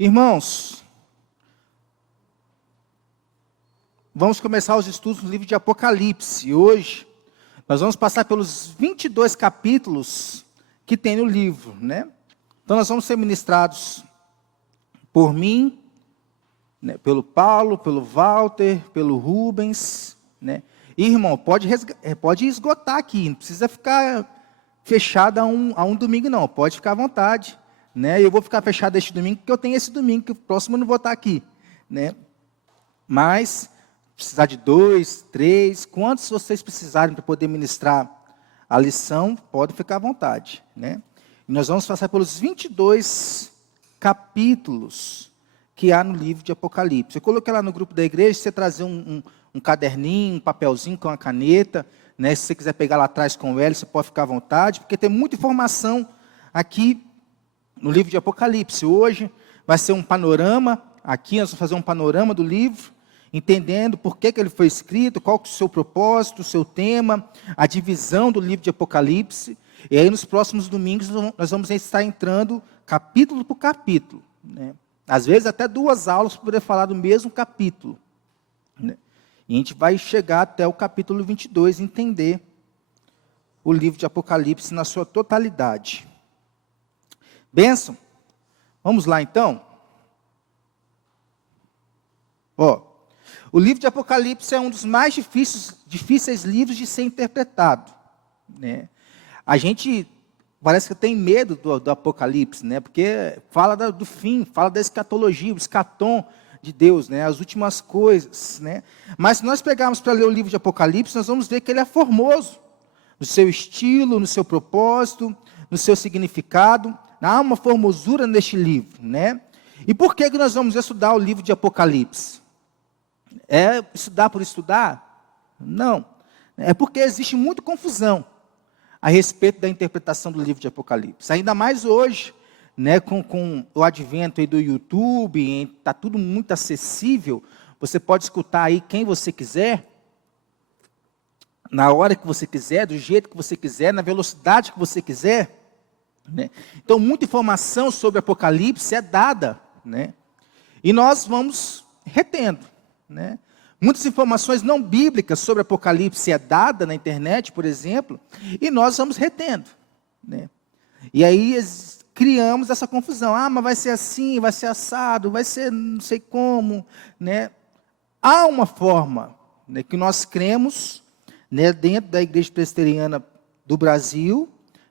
Irmãos, vamos começar os estudos do livro de Apocalipse. Hoje, nós vamos passar pelos 22 capítulos que tem no livro, né? Então, nós vamos ser ministrados por mim, né, pelo Paulo, pelo Walter, pelo Rubens, né? E, irmão, pode esgotar aqui, não precisa ficar fechado a um domingo, não. Pode ficar à vontade, né? Eu vou ficar fechado este domingo, porque eu tenho esse domingo, que o próximo eu não vou estar aqui, né? Mas, precisar de 2, 3, quantos vocês precisarem para poder ministrar a lição, pode ficar à vontade, né? E nós vamos passar pelos 22 capítulos que há no livro de Apocalipse. Eu coloquei lá no grupo da igreja, se você trazer um caderninho, um papelzinho com uma caneta, né? Se você quiser pegar lá atrás com o Hélio, você pode ficar à vontade, porque tem muita informação aqui no livro de Apocalipse. Hoje vai ser um panorama, aqui nós vamos fazer um panorama do livro, entendendo por que ele foi escrito, qual que é o seu propósito, o seu tema, a divisão do livro de Apocalipse. E aí nos próximos domingos nós vamos estar entrando capítulo por capítulo, né? Às vezes até 2 aulas para poder falar do mesmo capítulo, né? E a gente vai chegar até o capítulo 22 e entender o livro de Apocalipse na sua totalidade. Bênção? Vamos lá então? O livro de Apocalipse é um dos mais difíceis livros de ser interpretado, né? A gente parece que tem medo do Apocalipse, né? Porque fala do fim, fala da escatologia, o escatom de Deus, né? As últimas coisas, né? Mas se nós pegarmos para ler o livro de Apocalipse, nós vamos ver que ele é formoso, no seu estilo, no seu propósito, no seu significado. Há uma formosura neste livro, né? E por que nós vamos estudar o livro de Apocalipse? É estudar por estudar? Não. É porque existe muita confusão a respeito da interpretação do livro de Apocalipse. Ainda mais hoje, né, com o advento aí do YouTube, está tudo muito acessível. Você pode escutar aí quem você quiser, na hora que você quiser, do jeito que você quiser, na velocidade que você quiser, né? Então, muita informação sobre Apocalipse é dada, né? E nós vamos retendo, né? Muitas informações não bíblicas sobre Apocalipse é dada na internet, por exemplo, e nós vamos retendo, né? E aí criamos essa confusão. Mas vai ser assim, vai ser assado, vai ser não sei como, né? Há uma forma, né, que nós cremos, né, dentro da Igreja Presbiteriana do Brasil,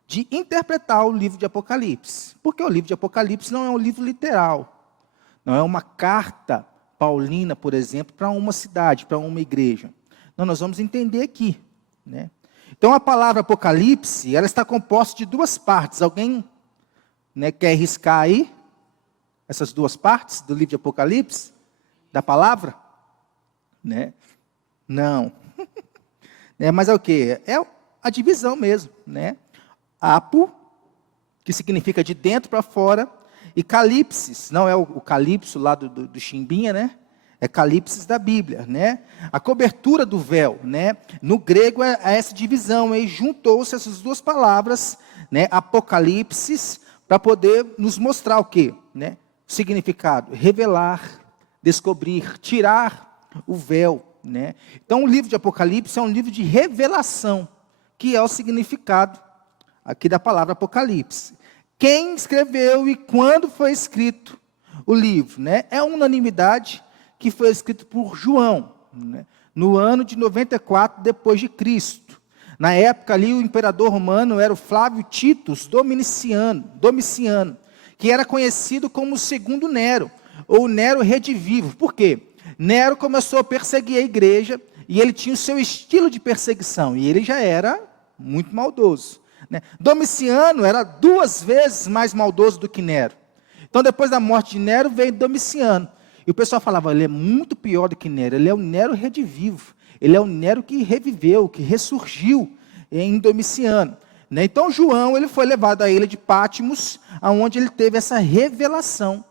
de interpretar o livro de Apocalipse. Porque o livro de Apocalipse não é um livro literal, não é uma carta paulina, por exemplo, para uma cidade, para uma igreja. Não, nós vamos entender aqui, né? Então, a palavra Apocalipse, ela está composta de 2 partes. Alguém, né, quer riscar aí essas 2 partes do livro de Apocalipse? Da palavra? Né? Não. Mas é o quê? É a divisão mesmo, né? Apo, que significa de dentro para fora, e calipsis, não é o calipso lá do Chimbinha, né? É calipsis da Bíblia, né? A cobertura do véu, né? No grego é essa divisão, e juntou-se essas 2 palavras, né? Apocalipsis, para poder nos mostrar o quê? Né? O significado, revelar, descobrir, tirar o véu, né? Então, o livro de Apocalipse é um livro de revelação, que é o significado aqui da palavra Apocalipse. Quem escreveu e quando foi escrito o livro, né? É unanimidade que foi escrito por João, né? No ano de 94 depois de Cristo. Na época ali o imperador romano era o Flávio Titus Domiciano, que era conhecido como o segundo Nero, ou Nero redivivo. Por quê? Nero começou a perseguir a igreja e ele tinha o seu estilo de perseguição, e ele já era muito maldoso, né? Domiciano era 2 vezes mais maldoso do que Nero. Então, depois da morte de Nero, veio Domiciano. E o pessoal falava, ele é muito pior do que Nero, ele é o Nero redivivo, ele é o Nero que reviveu, que ressurgiu em Domiciano, né? Então, João ele foi levado à ilha de Patmos, onde ele teve essa revelação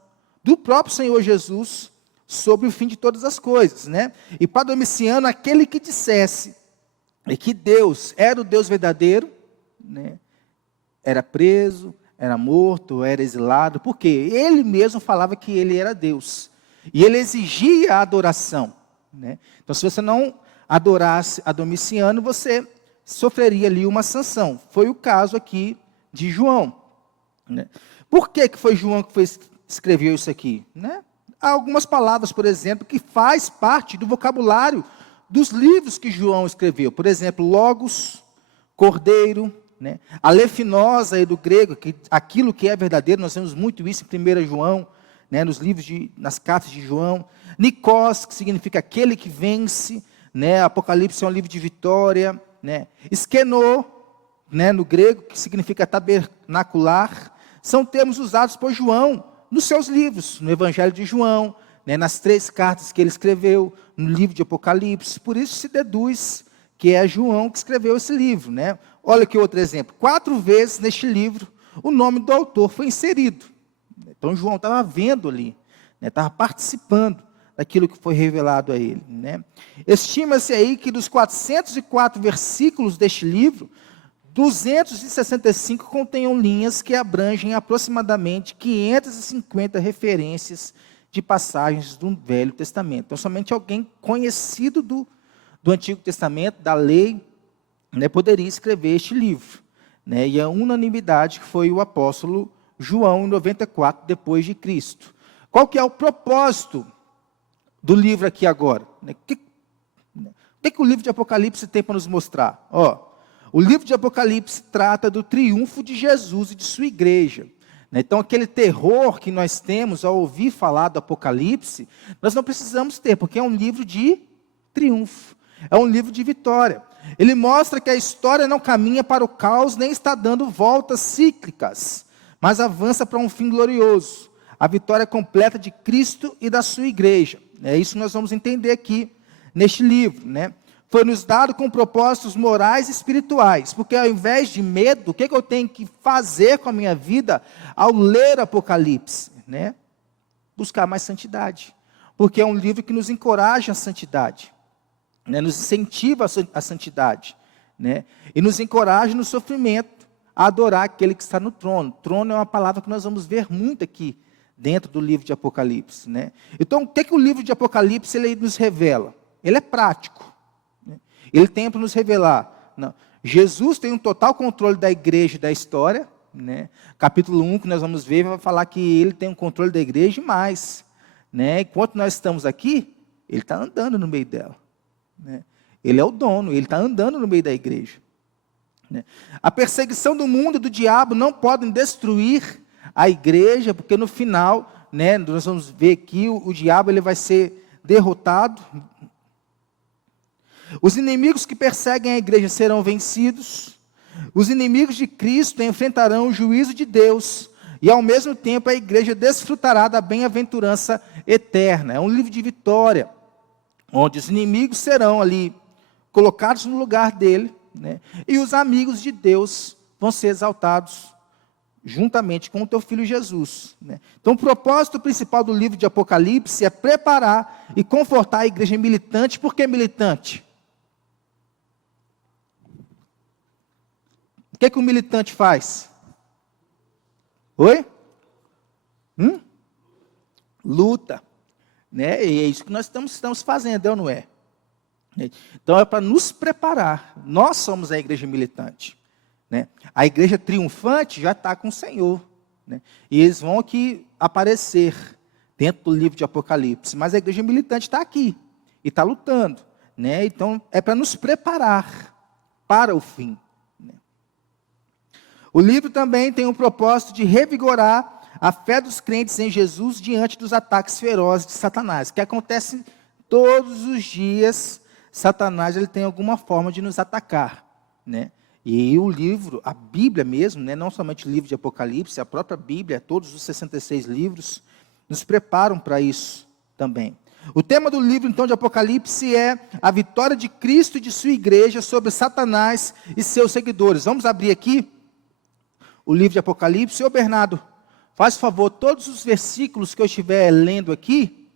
do próprio Senhor Jesus sobre o fim de todas as coisas, né? E para Domiciano, aquele que dissesse que Deus era o Deus verdadeiro, né, era preso, era morto, era exilado, porque ele mesmo falava que ele era Deus. E ele exigia a adoração, né? Então, se você não adorasse a Domiciano, você sofreria ali uma sanção. Foi o caso aqui de João, né? Por que foi João que escreveu isso aqui, né? Há algumas palavras, por exemplo, que faz parte do vocabulário dos livros que João escreveu. Por exemplo, logos, cordeiro, né? Alefinosa aí do grego, que aquilo que é verdadeiro, nós temos muito isso em 1 João, né? Nas cartas de João. Nikos, que significa aquele que vence, né? Apocalipse é um livro de vitória, né? Eskenô, né? No grego, que significa tabernacular, são termos usados por João nos seus livros, no Evangelho de João, né? Nas 3 cartas que ele escreveu, no livro de Apocalipse. Por isso se deduz que é João que escreveu esse livro, né? Olha aqui outro exemplo. 4 vezes neste livro, o nome do autor foi inserido. Então, João estava vendo ali, né? Estava participando daquilo que foi revelado a ele, né? Estima-se aí que dos 404 versículos deste livro, 265 contenham linhas que abrangem aproximadamente 550 referências de passagens do Velho Testamento. Então, somente alguém conhecido do Antigo Testamento, da lei, né, poderia escrever este livro, né? E a unanimidade foi o apóstolo João, em 94 depois de Cristo. Qual que é o propósito do livro aqui agora? O que o livro de Apocalipse tem para nos mostrar? O livro de Apocalipse trata do triunfo de Jesus e de sua igreja. Então, aquele terror que nós temos ao ouvir falar do Apocalipse, nós não precisamos ter, porque é um livro de triunfo, é um livro de vitória. Ele mostra que a história não caminha para o caos, nem está dando voltas cíclicas, mas avança para um fim glorioso, a vitória completa de Cristo e da sua igreja. É isso que nós vamos entender aqui neste livro, né? Foi nos dado com propósitos morais e espirituais, porque ao invés de medo, o que eu tenho que fazer com a minha vida ao ler Apocalipse, né? Buscar mais santidade, porque é um livro que nos encoraja a santidade, né? Nos incentiva a santidade, né? E nos encoraja no sofrimento a adorar aquele que está no trono. Trono é uma palavra que nós vamos ver muito aqui dentro do livro de Apocalipse, né? Então, o que o livro de Apocalipse ele nos revela? Ele é prático. Ele tem para nos revelar. Não, Jesus tem um total controle da igreja e da história, né? Capítulo 1, que nós vamos ver, vai falar que ele tem um controle da igreja e mais, né? Enquanto nós estamos aqui, ele está andando no meio dela, né? Ele é o dono, ele está andando no meio da igreja, né? A perseguição do mundo e do diabo não podem destruir a igreja, porque no final, né, nós vamos ver que o diabo ele vai ser derrotado. Os inimigos que perseguem a igreja serão vencidos. Os inimigos de Cristo enfrentarão o juízo de Deus. E ao mesmo tempo a igreja desfrutará da bem-aventurança eterna. É um livro de vitória, onde os inimigos serão ali colocados no lugar dele, né? E os amigos de Deus vão ser exaltados juntamente com o teu filho Jesus, né? Então, o propósito principal do livro de Apocalipse é preparar e confortar a igreja militante. Por que militante? O que o militante faz? Oi? Luta, né? E é isso que nós estamos fazendo, é ou não é? Então é para nos preparar. Nós somos a igreja militante, né? A igreja triunfante já está com o Senhor, né? E eles vão aqui aparecer dentro do livro de Apocalipse, mas a igreja militante está aqui e está lutando, né? Então é para nos preparar para o fim. O livro também tem o propósito de revigorar a fé dos crentes em Jesus diante dos ataques ferozes de Satanás, que acontece todos os dias. Satanás ele tem alguma forma de nos atacar, né? E o livro, a Bíblia mesmo, né, não somente o livro de Apocalipse, a própria Bíblia, todos os 66 livros, nos preparam para isso também. O tema do livro, então, de Apocalipse é a vitória de Cristo e de sua igreja sobre Satanás e seus seguidores. Vamos abrir aqui o livro de Apocalipse. Ô Bernardo, faz favor, todos os versículos que eu estiver lendo aqui,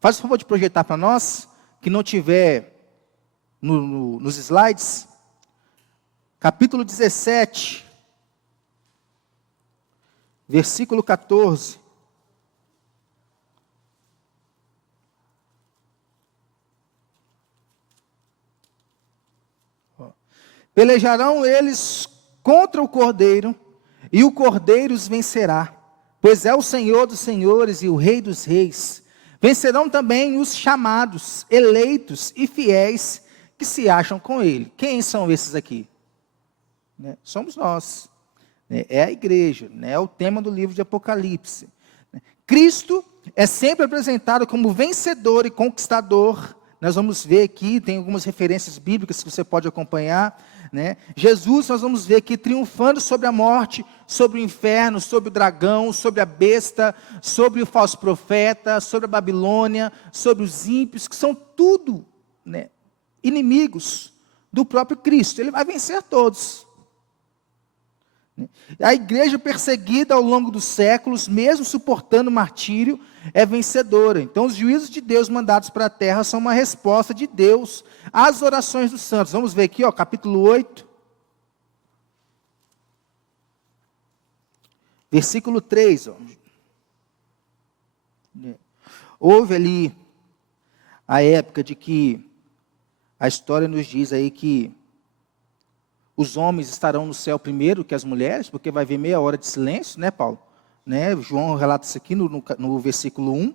faz o favor de projetar para nós, que não tiver nos slides. Capítulo 17, versículo 14. Pelejarão eles contra o Cordeiro, e o Cordeiro os vencerá, pois é o Senhor dos senhores e o Rei dos reis. Vencerão também os chamados, eleitos e fiéis que se acham com ele. Quem são esses aqui? Somos nós. É a igreja, é o tema do livro de Apocalipse. Cristo é sempre apresentado como vencedor e conquistador. Nós vamos ver aqui, tem algumas referências bíblicas que você pode acompanhar. Jesus, nós vamos ver aqui triunfando sobre a morte, sobre o inferno, sobre o dragão, sobre a besta, sobre o falso profeta, sobre a Babilônia, sobre os ímpios, que são tudo inimigos do próprio Cristo. Ele vai vencer todos. A igreja perseguida ao longo dos séculos, mesmo suportando o martírio, é vencedora. Então, os juízos de Deus mandados para a terra são uma resposta de Deus às orações dos santos. Vamos ver aqui, capítulo 8, versículo 3. Houve ali a época de que a história nos diz aí que os homens estarão no céu primeiro que as mulheres, porque vai haver meia hora de silêncio, Paulo? João relata isso aqui no versículo 1.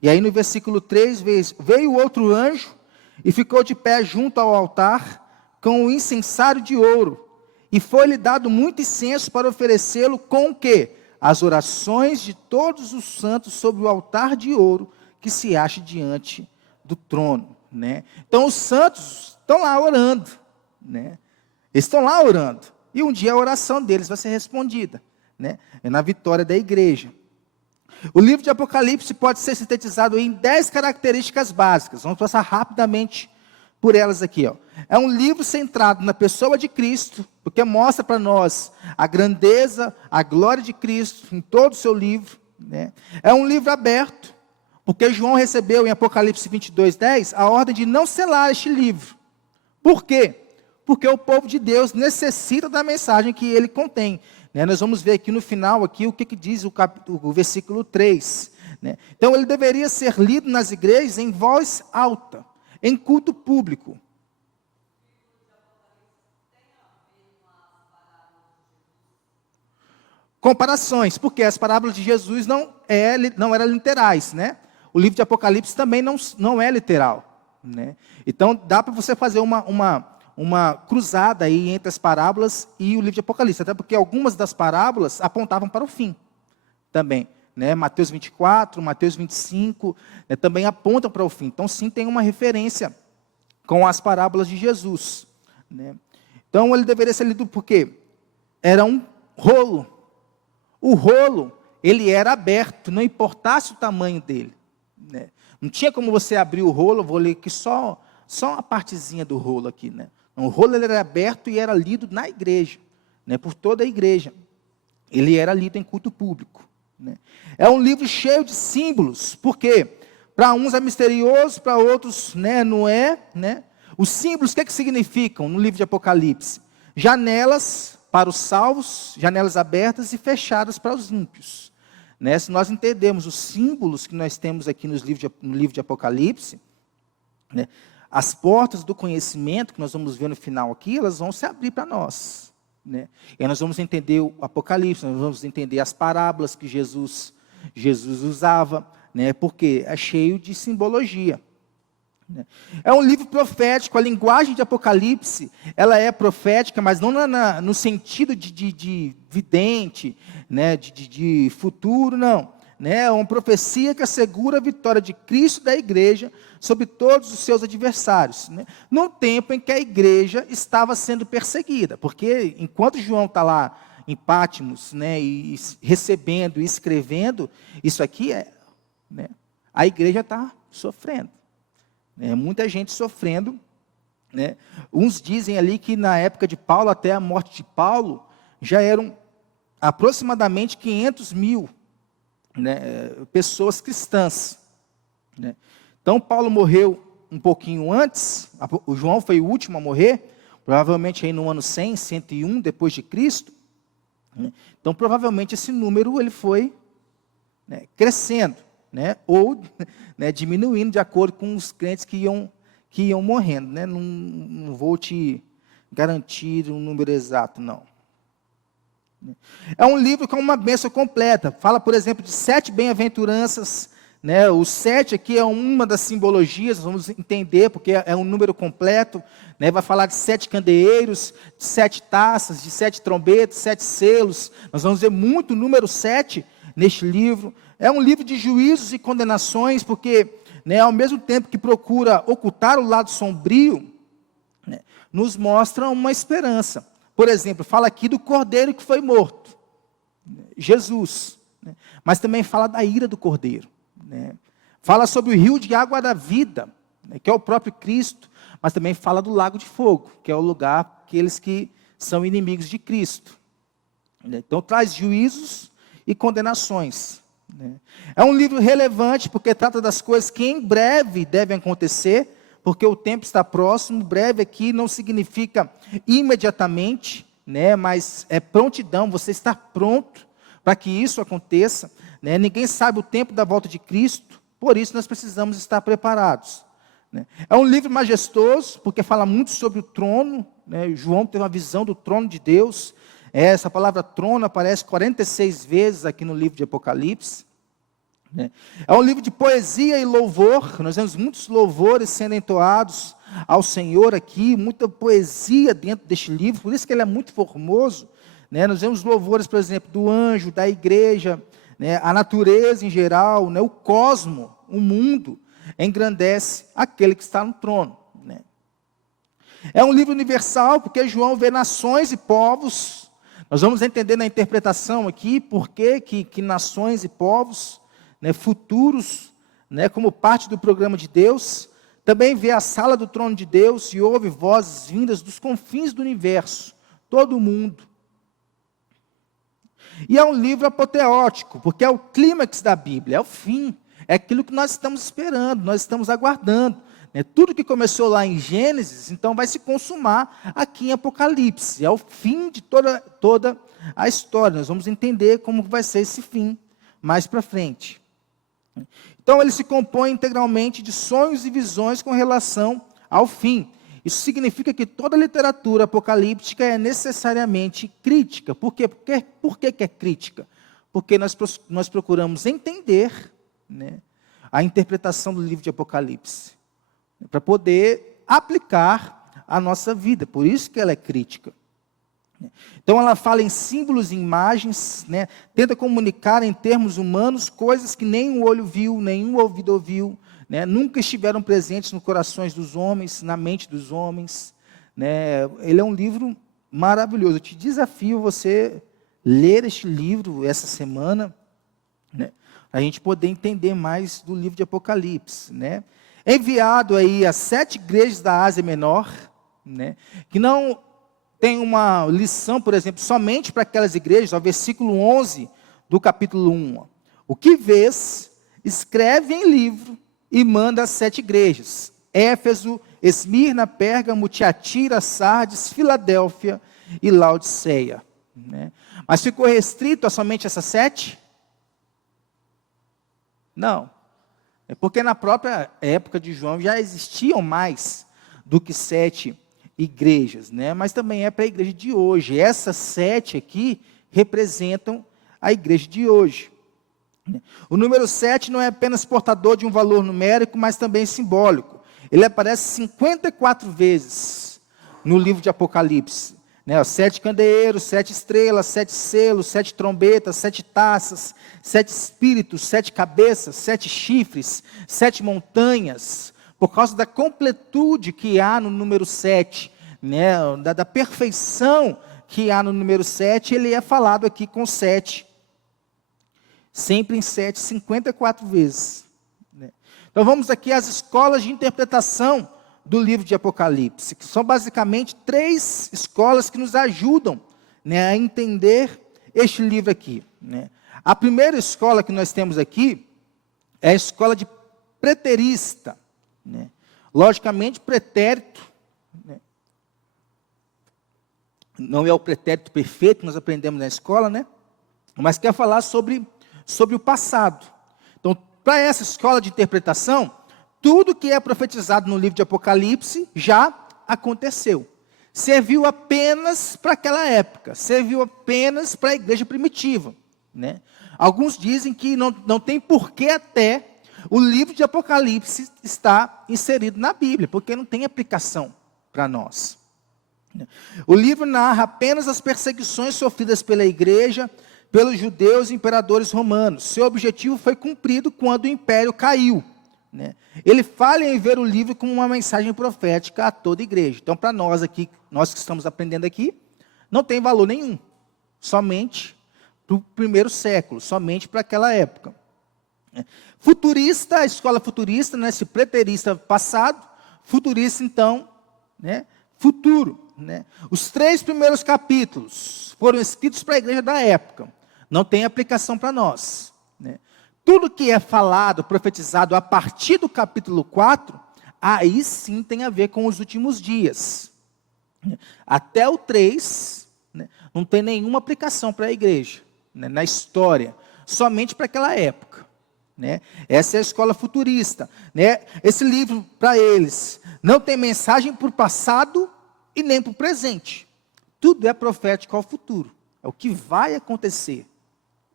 E aí no versículo 3, veio outro anjo e ficou de pé junto ao altar com o incensário de ouro. E foi-lhe dado muito incenso para oferecê-lo com o quê? As orações de todos os santos sobre o altar de ouro que se acha diante do trono. Então os santos estão lá orando. Eles estão lá orando. E um dia a oração deles vai ser respondida. É na vitória da igreja. O livro de Apocalipse pode ser sintetizado em 10 características básicas. Vamos passar rapidamente por elas aqui. É um livro centrado na pessoa de Cristo, porque mostra para nós a grandeza, a glória de Cristo em todo o seu livro. É um livro aberto, porque João recebeu em Apocalipse 22:10 a ordem de não selar este livro. Por quê? Porque o povo de Deus necessita da mensagem que ele contém. Nós vamos ver aqui no final o que diz o versículo 3. Então ele deveria ser lido nas igrejas em voz alta, em culto público. Comparações, porque as parábolas de Jesus não eram literais. O livro de Apocalipse também não é literal. Então dá para você fazer uma cruzada aí entre as parábolas e o livro de Apocalipse, até porque algumas das parábolas apontavam para o fim também. Mateus 24, Mateus 25, também apontam para o fim. Então, sim, tem uma referência com as parábolas de Jesus. Então, ele deveria ser lido porque era um rolo. O rolo, ele era aberto, não importasse o tamanho dele. Não tinha como você abrir o rolo, vou ler aqui só uma partezinha do rolo aqui. O rolo ele era aberto e era lido na igreja, por toda a igreja. Ele era lido em culto público. É um livro cheio de símbolos, porque para uns é misterioso, para outros não é. Os símbolos, o que significam no livro de Apocalipse? Janelas para os salvos, janelas abertas e fechadas para os ímpios. Se nós entendermos os símbolos que nós temos aqui no livro de Apocalipse, as portas do conhecimento, que nós vamos ver no final aqui, elas vão se abrir para nós. E aí nós vamos entender o Apocalipse, nós vamos entender as parábolas que Jesus usava, porque é cheio de simbologia. É um livro profético, a linguagem de Apocalipse, ela é profética, mas não no sentido de vidente, de futuro, não. É uma profecia que assegura a vitória de Cristo e da igreja sobre todos os seus adversários. No tempo em que a igreja estava sendo perseguida. Porque enquanto João está lá em Patmos, e recebendo e escrevendo, isso aqui a igreja está sofrendo. Muita gente sofrendo. Uns dizem ali que na época de Paulo, até a morte de Paulo, já eram aproximadamente 500 mil pessoas cristãs. Então Paulo morreu um pouquinho antes, o João foi o último a morrer, provavelmente aí no ano 100, 101 depois de Cristo. né? Então, provavelmente, esse número ele foi, né, crescendo, né, ou, né, diminuindo de acordo com os crentes que iam morrendo. Né? Não vou te garantir um número exato, não. É um livro com uma bênção completa. Fala, por exemplo, de 7 bem-aventuranças. Né? O 7 aqui é uma das simbologias, vamos entender, porque é um número completo. Né? Vai falar de 7 candeeiros, de 7 taças, de 7 trombetas, 7 selos. Nós vamos ver muito o número 7 neste livro. É um livro de juízos e condenações, porque, né, ao mesmo tempo que procura ocultar o lado sombrio, né, nos mostra uma esperança. Por exemplo, fala aqui do cordeiro que foi morto, Jesus, né? Mas também fala da ira do cordeiro, né? Fala sobre o rio de água da vida, né, que é o próprio Cristo, mas também fala do lago de fogo, que é o lugar aqueles que são inimigos de Cristo, né? Então traz juízos e condenações, né? É um livro relevante porque trata das coisas que em breve devem acontecer, porque o tempo está próximo. Breve aqui não significa imediatamente, né, mas é prontidão, você está pronto para que isso aconteça. Né? Ninguém sabe o tempo da volta de Cristo, por isso nós precisamos estar preparados. Né? É um livro majestoso, porque fala muito sobre o trono. Né? João tem uma visão do trono de Deus. Essa palavra trono aparece 46 vezes aqui no livro de Apocalipse. É um livro de poesia e louvor. Nós vemos muitos louvores sendo entoados ao Senhor aqui, muita poesia dentro deste livro, por isso que ele é muito formoso. Né? Nós vemos louvores, por exemplo, do anjo, da igreja, né? A natureza em geral, né? O cosmo, o mundo, engrandece aquele que está no trono. Né? É um livro universal, porque João vê nações e povos. Nós vamos entender na interpretação aqui, por que nações e povos, né, futuros, né, como parte do programa de Deus. Também vê a sala do trono de Deus e ouve vozes vindas dos confins do universo, todo o mundo. E é um livro apoteótico, porque é o clímax da Bíblia, é o fim, é aquilo que nós estamos esperando, nós estamos aguardando. Né? Tudo que começou lá em Gênesis, então vai se consumar aqui em Apocalipse, é o fim de toda a história. Nós vamos entender como vai ser esse fim mais para frente. Então ele se compõe integralmente de sonhos e visões com relação ao fim. Isso significa que toda literatura apocalíptica é necessariamente crítica. Por quê? Por que é crítica? Porque nós procuramos entender, né, a interpretação do livro de Apocalipse, para poder aplicar a nossa vida. Por isso que ela é crítica. Então ela fala em símbolos e imagens, né? Tenta comunicar em termos humanos coisas que nem o olho viu, nem o ouvido ouviu, né? Nunca estiveram presentes nos corações dos homens, na mente dos homens. Né? Ele é um livro maravilhoso. Eu te desafio você ler este livro essa semana, né? Para a gente poder entender mais do livro de Apocalipse. Né? Enviado aí a 7 igrejas da Ásia Menor, né? Que não tem uma lição, por exemplo, somente para aquelas igrejas, ao versículo 11 do capítulo 1. O que vês, escreve em livro e manda às 7 igrejas: Éfeso, Esmirna, Pérgamo, Tiatira, Sardes, Filadélfia e Laodiceia. Né? Mas ficou restrito a somente essas 7? Não. É porque na própria época de João já existiam mais do que 7 igrejas, né? Mas também é para a igreja de hoje. Essas 7 aqui representam a igreja de hoje. O número 7 não é apenas portador de um valor numérico, mas também simbólico. Ele aparece 54 vezes no livro de Apocalipse. Né? 7 candeeiros, 7 estrelas, 7 selos, 7 trombetas, 7 taças, 7 espíritos, 7 cabeças, 7 chifres, 7 montanhas. Por causa da completude que há no número 7, né, da perfeição que há no número 7, ele é falado aqui com 7. Sempre em 7, 54 vezes. Né. Então vamos aqui às escolas de interpretação do livro de Apocalipse, que são basicamente 3 escolas que nos ajudam, né, a entender este livro aqui. Né. A primeira escola que nós temos aqui é a escola de preterista. Né? Logicamente, pretérito, né, não é o pretérito perfeito que nós aprendemos na escola, né? Mas quer falar sobre o passado. Então, para essa escola de interpretação, tudo que é profetizado no livro de Apocalipse já aconteceu. Serviu apenas para aquela época, serviu apenas para a igreja primitiva, né? Alguns dizem que não tem porquê até o livro de Apocalipse estar inserido na Bíblia, porque não tem aplicação para nós. O livro narra apenas as perseguições sofridas pela igreja, pelos judeus e imperadores romanos. Seu objetivo foi cumprido quando o império caiu, né? Ele fala em ver o livro como uma mensagem profética a toda a igreja. Então, para nós aqui, nós que estamos aprendendo aqui, não tem valor nenhum. Somente para o primeiro século, somente para aquela época. Futurista, a escola futurista, né? Se preterista passado, futurista então, né? Futuro, né? Os 3 primeiros capítulos foram escritos para a igreja da época. Não tem aplicação para nós, né? Tudo que é falado, profetizado a partir do capítulo 4, aí sim tem a ver com os últimos dias. Até o 3, né, não tem nenhuma aplicação para a igreja, né, na história, somente para aquela época, né? Essa é a escola futurista, né? Esse livro, para eles, não tem mensagem para o passado e nem para o presente. Tudo é profético ao futuro, é o que vai acontecer.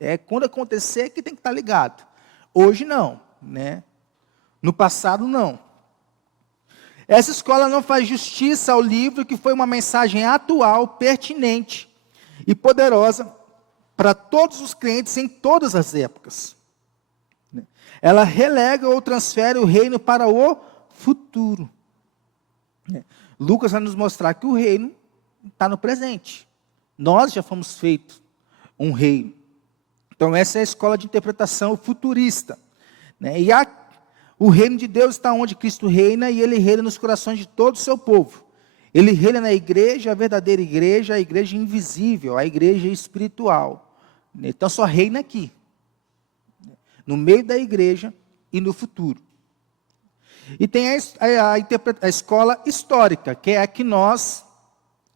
É quando acontecer que tem que estar ligado. Hoje não, né? No passado não. Essa escola não faz justiça ao livro, que foi uma mensagem atual, pertinente e poderosa para todos os crentes em todas as épocas. Ela relega ou transfere o reino para o futuro. Lucas vai nos mostrar que o reino está no presente. Nós já fomos feitos um reino. Então, essa é a escola de interpretação futurista, né? E o reino de Deus está onde Cristo reina, e Ele reina nos corações de todo o seu povo. Ele reina na igreja, a verdadeira igreja, a igreja invisível, a igreja espiritual. Então, só reina aqui, no meio da igreja e no futuro. E tem a escola histórica, que é a que nós,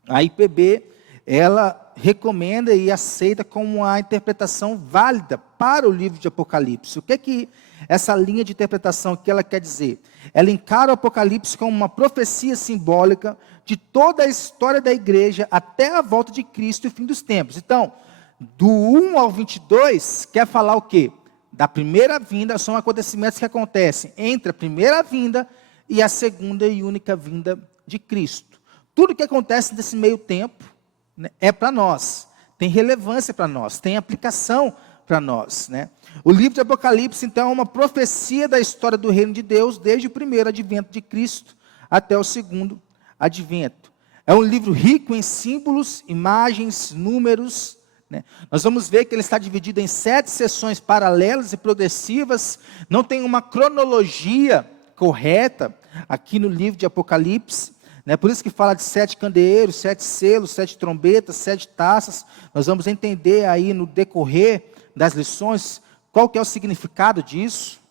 a IPB, ela recomenda e aceita como a interpretação válida para o livro de Apocalipse. O que é que essa linha de interpretação que ela quer dizer? Ela encara o Apocalipse como uma profecia simbólica de toda a história da igreja até a volta de Cristo e o fim dos tempos. Então, do 1 ao 22, quer falar o quê? Da primeira vinda, são acontecimentos que acontecem entre a primeira vinda e a segunda e única vinda de Cristo. Tudo que acontece nesse meio tempo, né, é para nós, tem relevância para nós, tem aplicação para nós, né? O livro de Apocalipse, então, é uma profecia da história do reino de Deus, desde o primeiro advento de Cristo até o segundo advento. É um livro rico em símbolos, imagens, números, né? Nós vamos ver que ele está dividido em 7 sessões paralelas e progressivas, não tem uma cronologia correta aqui no livro de Apocalipse, né? Por isso que fala de 7 candeeiros, 7 selos, 7 trombetas, 7 taças. Nós vamos entender aí no decorrer das lições qual que é o significado disso.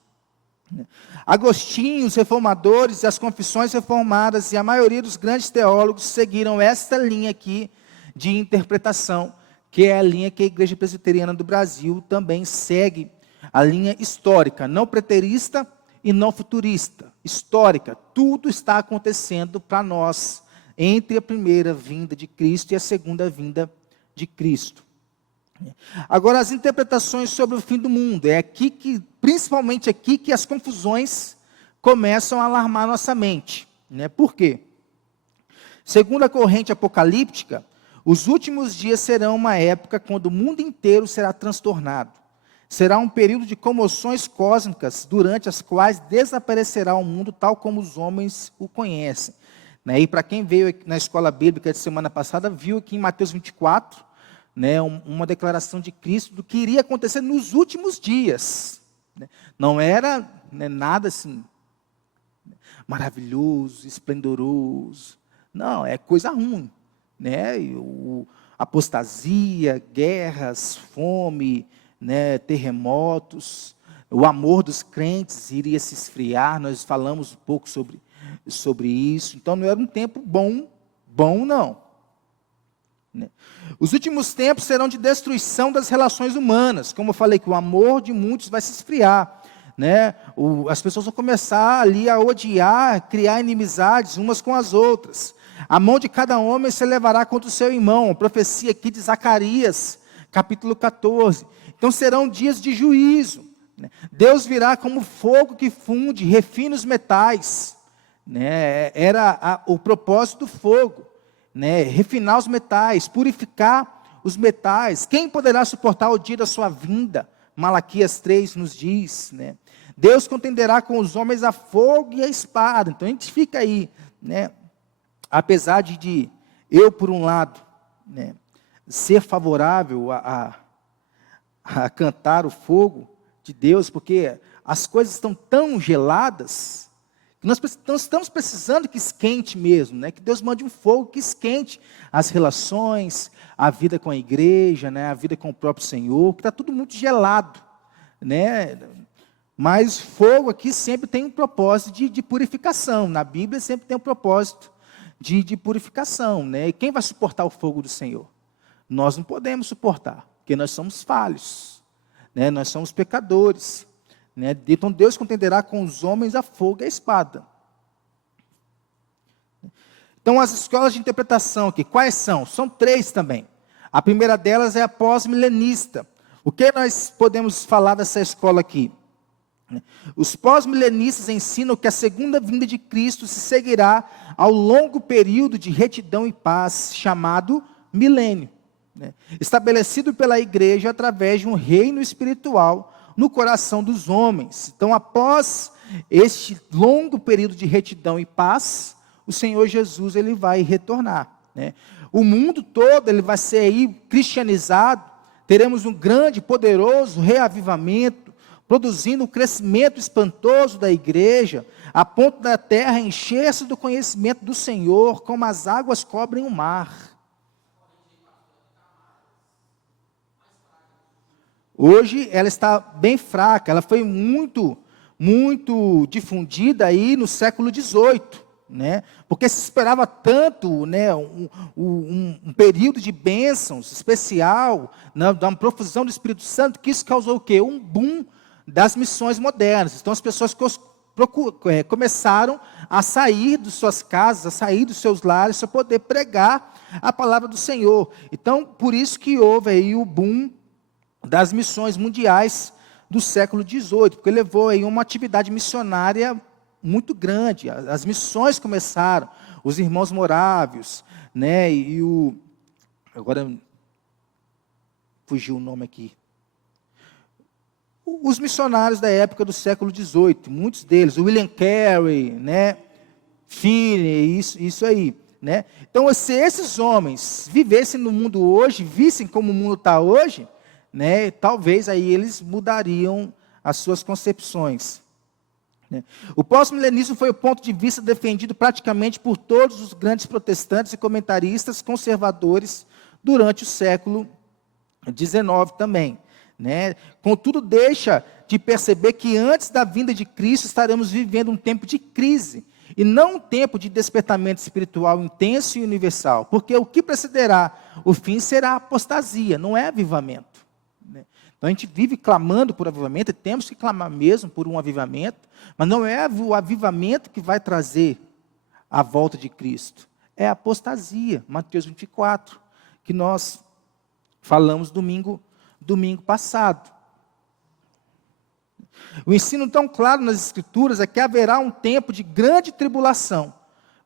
Agostinho, os reformadores e as confissões reformadas e a maioria dos grandes teólogos seguiram esta linha aqui de interpretação, que é a linha que a Igreja Presbiteriana do Brasil também segue, a linha histórica, não preterista e não futurista, histórica. Tudo está acontecendo para nós entre a primeira vinda de Cristo e a segunda vinda de Cristo. Agora, as interpretações sobre o fim do mundo, é aqui que, principalmente aqui, que as confusões começam a alarmar nossa mente, né? Por quê? Segundo a corrente apocalíptica, os últimos dias serão uma época quando o mundo inteiro será transtornado. Será um período de comoções cósmicas, durante as quais desaparecerá o mundo tal como os homens o conhecem. Né? E para quem veio na escola bíblica de semana passada, viu aqui em Mateus 24, né, uma declaração de Cristo do que iria acontecer nos últimos dias. Né? Não era, né, nada assim maravilhoso, esplendoroso. Não, é coisa ruim. Né? Apostasia, guerras, fome, né, terremotos, o amor dos crentes iria se esfriar. Nós falamos um pouco sobre isso. Então não era um tempo bom não. né? Os últimos tempos serão de destruição das relações humanas. Como eu falei, que o amor de muitos vai se esfriar, né? As pessoas vão começar ali a odiar, criar inimizades umas com as outras. A mão de cada homem se levará contra o seu irmão. A profecia aqui de Zacarias, capítulo 14. Então serão dias de juízo, né? Deus virá como fogo que funde, refina os metais, né? Era o propósito do fogo, né? Refinar os metais, purificar os metais. Quem poderá suportar o dia da sua vinda? Malaquias 3 nos diz, né? Deus contenderá com os homens a fogo e a espada. Então a gente fica aí, né? Apesar de eu, por um lado, né, ser favorável a cantar o fogo de Deus, porque as coisas estão tão geladas, que nós estamos precisando que esquente mesmo, né? Que Deus mande um fogo que esquente as relações, a vida com a igreja, né? A vida com o próprio Senhor, que está tudo muito gelado, né? Mas fogo aqui sempre tem um propósito de purificação. Na Bíblia sempre tem um propósito de purificação, né? E quem vai suportar o fogo do Senhor? Nós não podemos suportar, porque nós somos falhos, né? Nós somos pecadores, né? Então Deus contenderá com os homens a fogo e a espada. Então as escolas de interpretação aqui, quais são? São 3 também. A primeira delas é a pós-milenista. O que nós podemos falar dessa escola aqui? Os pós-milenistas ensinam que a segunda vinda de Cristo se seguirá ao longo período de retidão e paz, chamado milênio, né? Estabelecido pela igreja através de um reino espiritual no coração dos homens. Então, após este longo período de retidão e paz, o Senhor Jesus ele vai retornar, né? O mundo todo ele vai ser aí cristianizado, teremos um grande, poderoso reavivamento, produzindo um crescimento espantoso da igreja, a ponto da terra encher-se do conhecimento do Senhor, como as águas cobrem o mar. Hoje ela está bem fraca, ela foi muito difundida aí no século XVIII, né? Porque se esperava tanto, né, um período de bênçãos especial, né, da profusão do Espírito Santo, que isso causou o quê? Um boom das missões modernas. Então as pessoas começaram a sair de suas casas, a sair dos seus lares, para poder pregar a palavra do Senhor. Então, por isso que houve aí o boom das missões mundiais do século XVIII, porque levou aí uma atividade missionária muito grande. As missões começaram, os irmãos morávios, né, agora fugiu o nome aqui. Os missionários da época do século XVIII, muitos deles, o William Carey, né, Finney, isso aí, né? Então, se esses homens vivessem no mundo hoje, vissem como o mundo está hoje, né, talvez aí eles mudariam as suas concepções, né? O pós-milenismo foi o ponto de vista defendido praticamente por todos os grandes protestantes e comentaristas conservadores durante o século XIX também, né? Contudo, deixa de perceber que antes da vinda de Cristo estaremos vivendo um tempo de crise, e não um tempo de despertamento espiritual intenso e universal, porque o que precederá o fim será a apostasia, não é avivamento, né? Então a gente vive clamando por avivamento, e temos que clamar mesmo por um avivamento, mas não é o avivamento que vai trazer a volta de Cristo, é a apostasia. Mateus 24, que nós falamos domingo passado. O ensino tão claro nas Escrituras é que haverá um tempo de grande tribulação,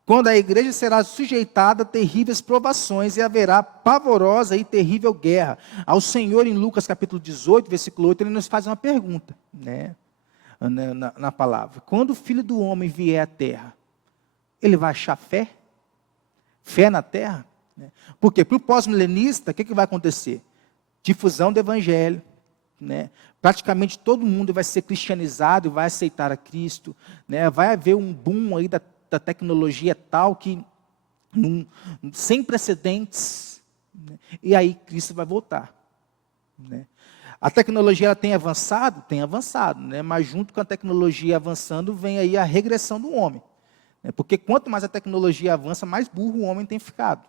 quando a igreja será sujeitada a terríveis provações e haverá pavorosa e terrível guerra. Ao Senhor, em Lucas capítulo 18, versículo 8, ele nos faz uma pergunta, né, na palavra. Quando o Filho do Homem vier à terra, ele vai achar fé? Fé na terra? Porque para o pós-milenista, o que vai acontecer? Difusão do Evangelho, né? Praticamente todo mundo vai ser cristianizado e vai aceitar a Cristo, né? Vai haver um boom aí da tecnologia tal que sem precedentes, né? E aí Cristo vai voltar, né? A tecnologia ela tem avançado, né? Mas junto com a tecnologia avançando vem aí a regressão do homem, né? Porque quanto mais a tecnologia avança, mais burro o homem tem ficado,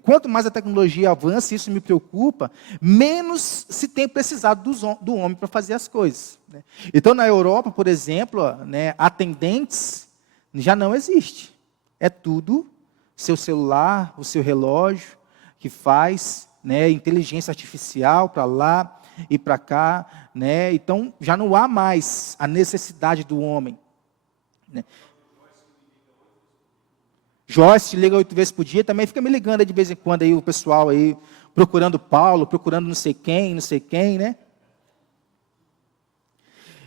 Quanto mais a tecnologia avança, isso me preocupa, menos se tem precisado do homem para fazer as coisas, né? Então, na Europa, por exemplo, né, atendentes já não existe. É tudo seu celular, o seu relógio, que faz, né, inteligência artificial para lá e para cá, né? Então, já não há mais a necessidade do homem, né? Joyce liga 8 vezes por dia, também fica me ligando aí de vez em quando aí o pessoal aí procurando Paulo, procurando não sei quem, né?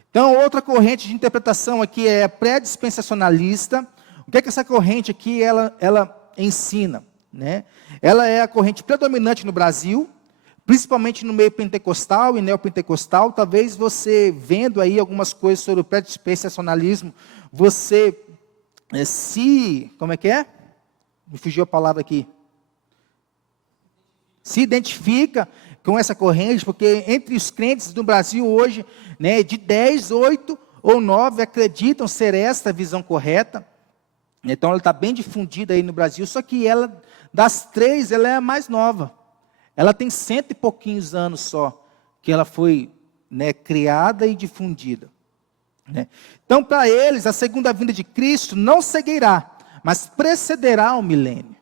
Então, outra corrente de interpretação aqui é pré-dispensacionalista. O que é que essa corrente aqui ela ensina, né? Ela é a corrente predominante no Brasil, principalmente no meio pentecostal e neopentecostal. Talvez você vendo aí algumas coisas sobre o pré-dispensacionalismo, você como é que é? Me fugiu a palavra aqui. Se identifica com essa corrente, porque entre os crentes do Brasil hoje, né, de 10, 8 ou 9 acreditam ser esta a visão correta. Então ela está bem difundida aí no Brasil, só que ela, das 3, ela é a mais nova. Ela tem 100 e pouquinhos anos só, que ela foi, né, criada e difundida, né? Então, para eles, a segunda vinda de Cristo não seguirá, mas precederá o milênio.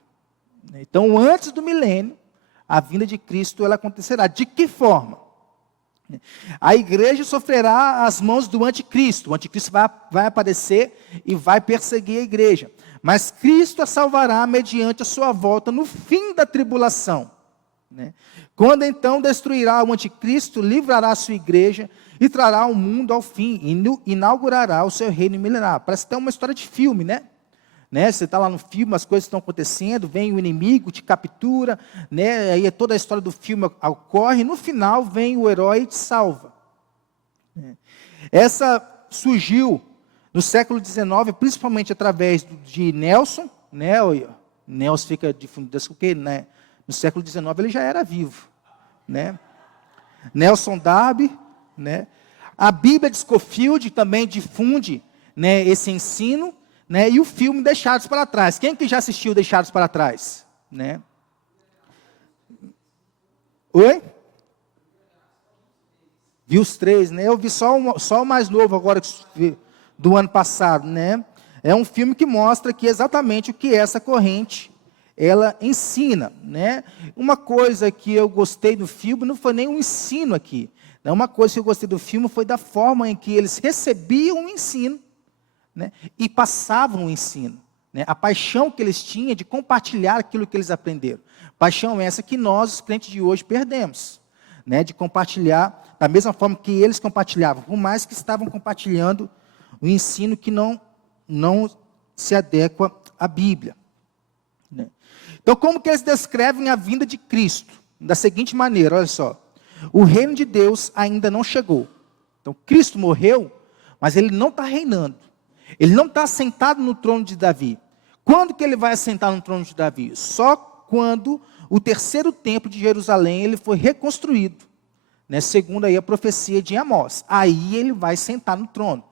Então, antes do milênio, a vinda de Cristo ela acontecerá. De que forma? A igreja sofrerá as mãos do anticristo. O anticristo vai aparecer e vai perseguir a igreja. Mas Cristo a salvará mediante a sua volta no fim da tribulação, né? Quando então destruirá o anticristo, livrará a sua igreja e trará o mundo ao fim, e inaugurará o seu reino milenar. Parece até uma história de filme, né? Você está lá no filme, as coisas estão acontecendo, vem o inimigo, te captura, né? Aí toda a história do filme ocorre, e no final vem o herói e te salva. Essa surgiu no século XIX, principalmente através de Nelson, né? Nelson fica difundido, porque, né, no século XIX ele já era vivo, né? Nelson Darby, né? A Bíblia de Scofield também difunde, né, esse ensino, né? E o filme Deixados para Trás. Quem que já assistiu Deixados para Trás, né? Oi? Vi os 3, né? Eu vi só o mais novo agora, do ano passado, né? É um filme que mostra aqui exatamente o que essa corrente ela ensina, né? Uma coisa que eu gostei do filme não foi nem um ensino aqui. Uma coisa que eu gostei do filme foi da forma em que eles recebiam o ensino, né, e passavam o ensino, né? A paixão que eles tinham de compartilhar aquilo que eles aprenderam. Paixão essa que nós, os crentes de hoje, perdemos, né? De compartilhar da mesma forma que eles compartilhavam, por mais que estavam compartilhando o ensino que não se adequa à Bíblia, né? Então, como que eles descrevem a vinda de Cristo? Da seguinte maneira, olha só. O reino de Deus ainda não chegou. Então, Cristo morreu, mas Ele não está reinando. Ele não está assentado no trono de Davi. Quando que Ele vai assentar no trono de Davi? Só quando o terceiro templo de Jerusalém ele foi reconstruído, né, segundo aí a profecia de Amós. Aí Ele vai sentar no trono,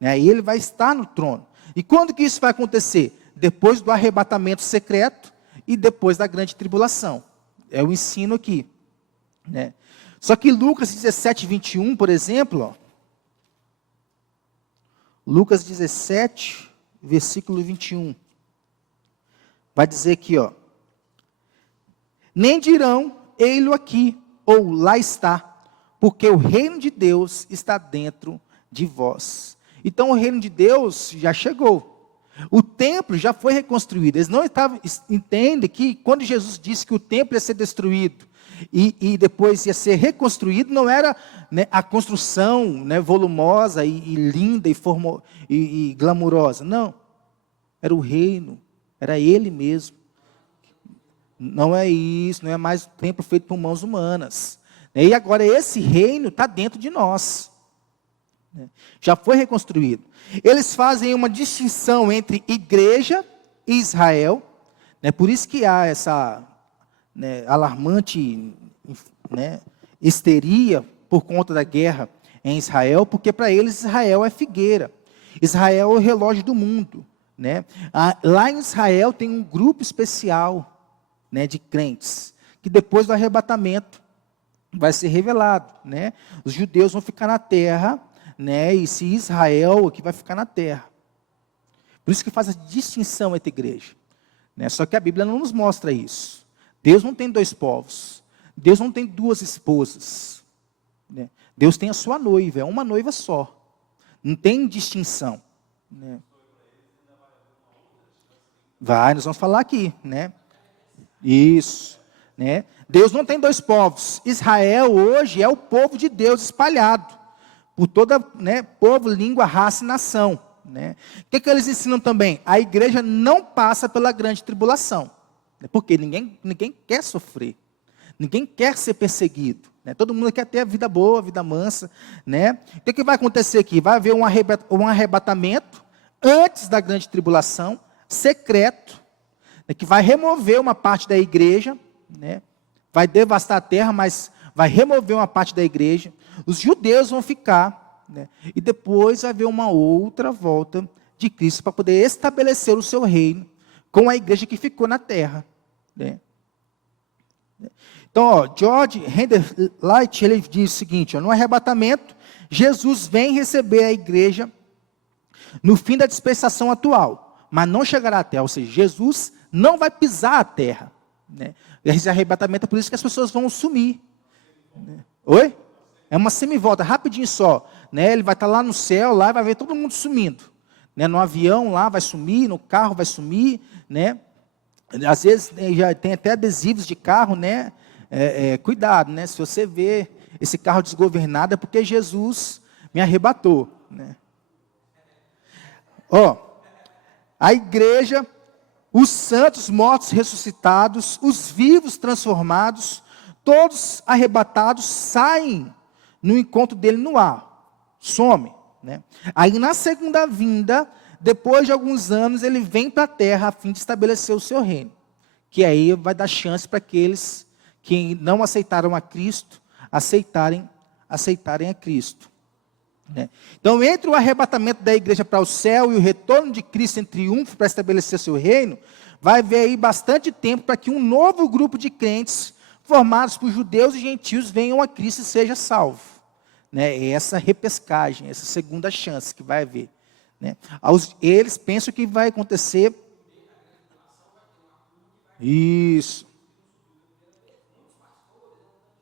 né, aí Ele vai estar no trono. E quando que isso vai acontecer? Depois do arrebatamento secreto e depois da grande tribulação. É o ensino aqui, né? Só que Lucas 17, 21, por exemplo, ó, Lucas 17, versículo 21, vai dizer aqui, ó, nem dirão, ei-lo aqui, ou lá está, porque o reino de Deus está dentro de vós. Então o reino de Deus já chegou. O templo já foi reconstruído. Eles não entendem que quando Jesus disse que o templo ia ser destruído e depois ia ser reconstruído, não era, né, a construção, né, volumosa e linda e glamurosa. Não. Era o reino. Era Ele mesmo. Não é isso. Não é mais um templo feito por mãos humanas. E agora esse reino está dentro de nós. Já foi reconstruído. Eles fazem uma distinção entre igreja e Israel, né? Por isso que há essa, né, alarmante, né, histeria por conta da guerra em Israel, porque para eles Israel é figueira, Israel é o relógio do mundo, né? Lá em Israel tem um grupo especial, né, de crentes, que depois do arrebatamento vai ser revelado, né? Os judeus vão ficar na terra, né? E se Israel que vai ficar na terra. Por isso que faz a distinção entre igreja, né? Só que a Bíblia não nos mostra isso. Deus não tem dois povos. Deus não tem duas esposas, né? Deus tem a sua noiva, é uma noiva só. Não tem distinção, né? Nós vamos falar aqui, né? Isso, né? Deus não tem dois povos. Israel hoje é o povo de Deus espalhado por toda, né, povo, língua, raça e nação, né? O que eles ensinam também? A igreja não passa pela grande tribulação, né? Porque ninguém quer sofrer, ninguém quer ser perseguido, né? Todo mundo quer ter a vida boa, a vida mansa, né? O que vai acontecer aqui? Vai haver um arrebatamento antes da grande tribulação, secreto, né, que vai remover uma parte da igreja, né? Vai devastar a terra, mas vai remover uma parte da igreja. Os judeus vão ficar, né? E depois vai haver uma outra volta de Cristo para poder estabelecer o seu reino com a igreja que ficou na terra, né? Então, ó, George Render Light, ele diz o seguinte, ó, no arrebatamento, Jesus vem receber a igreja no fim da dispensação atual, mas não chegará à terra, ou seja, Jesus não vai pisar a terra, né? Esse arrebatamento é por isso que as pessoas vão sumir, né? Oi? É uma semivolta, rapidinho só, né? Ele vai estar lá no céu, lá vai ver todo mundo sumindo, né? No avião lá vai sumir, no carro vai sumir, né? Às vezes já tem até adesivos de carro, né? Cuidado, né? Se você vê esse carro desgovernado é porque Jesus me arrebatou, né? Ó, a igreja, os santos mortos ressuscitados, os vivos transformados, todos arrebatados, saem no encontro dele no ar, some, né? Aí na segunda vinda, depois de alguns anos, ele vem para a terra a fim de estabelecer o seu reino, que aí vai dar chance para aqueles que não aceitaram a Cristo, aceitarem a Cristo, né? Então, entre o arrebatamento da igreja para o céu e o retorno de Cristo em triunfo para estabelecer seu reino, vai haver aí bastante tempo para que um novo grupo de crentes, formados por judeus e gentios, venham a Cristo e seja salvo, né? É essa repescagem, essa segunda chance que vai haver, né? Eles pensam que vai acontecer. Isso,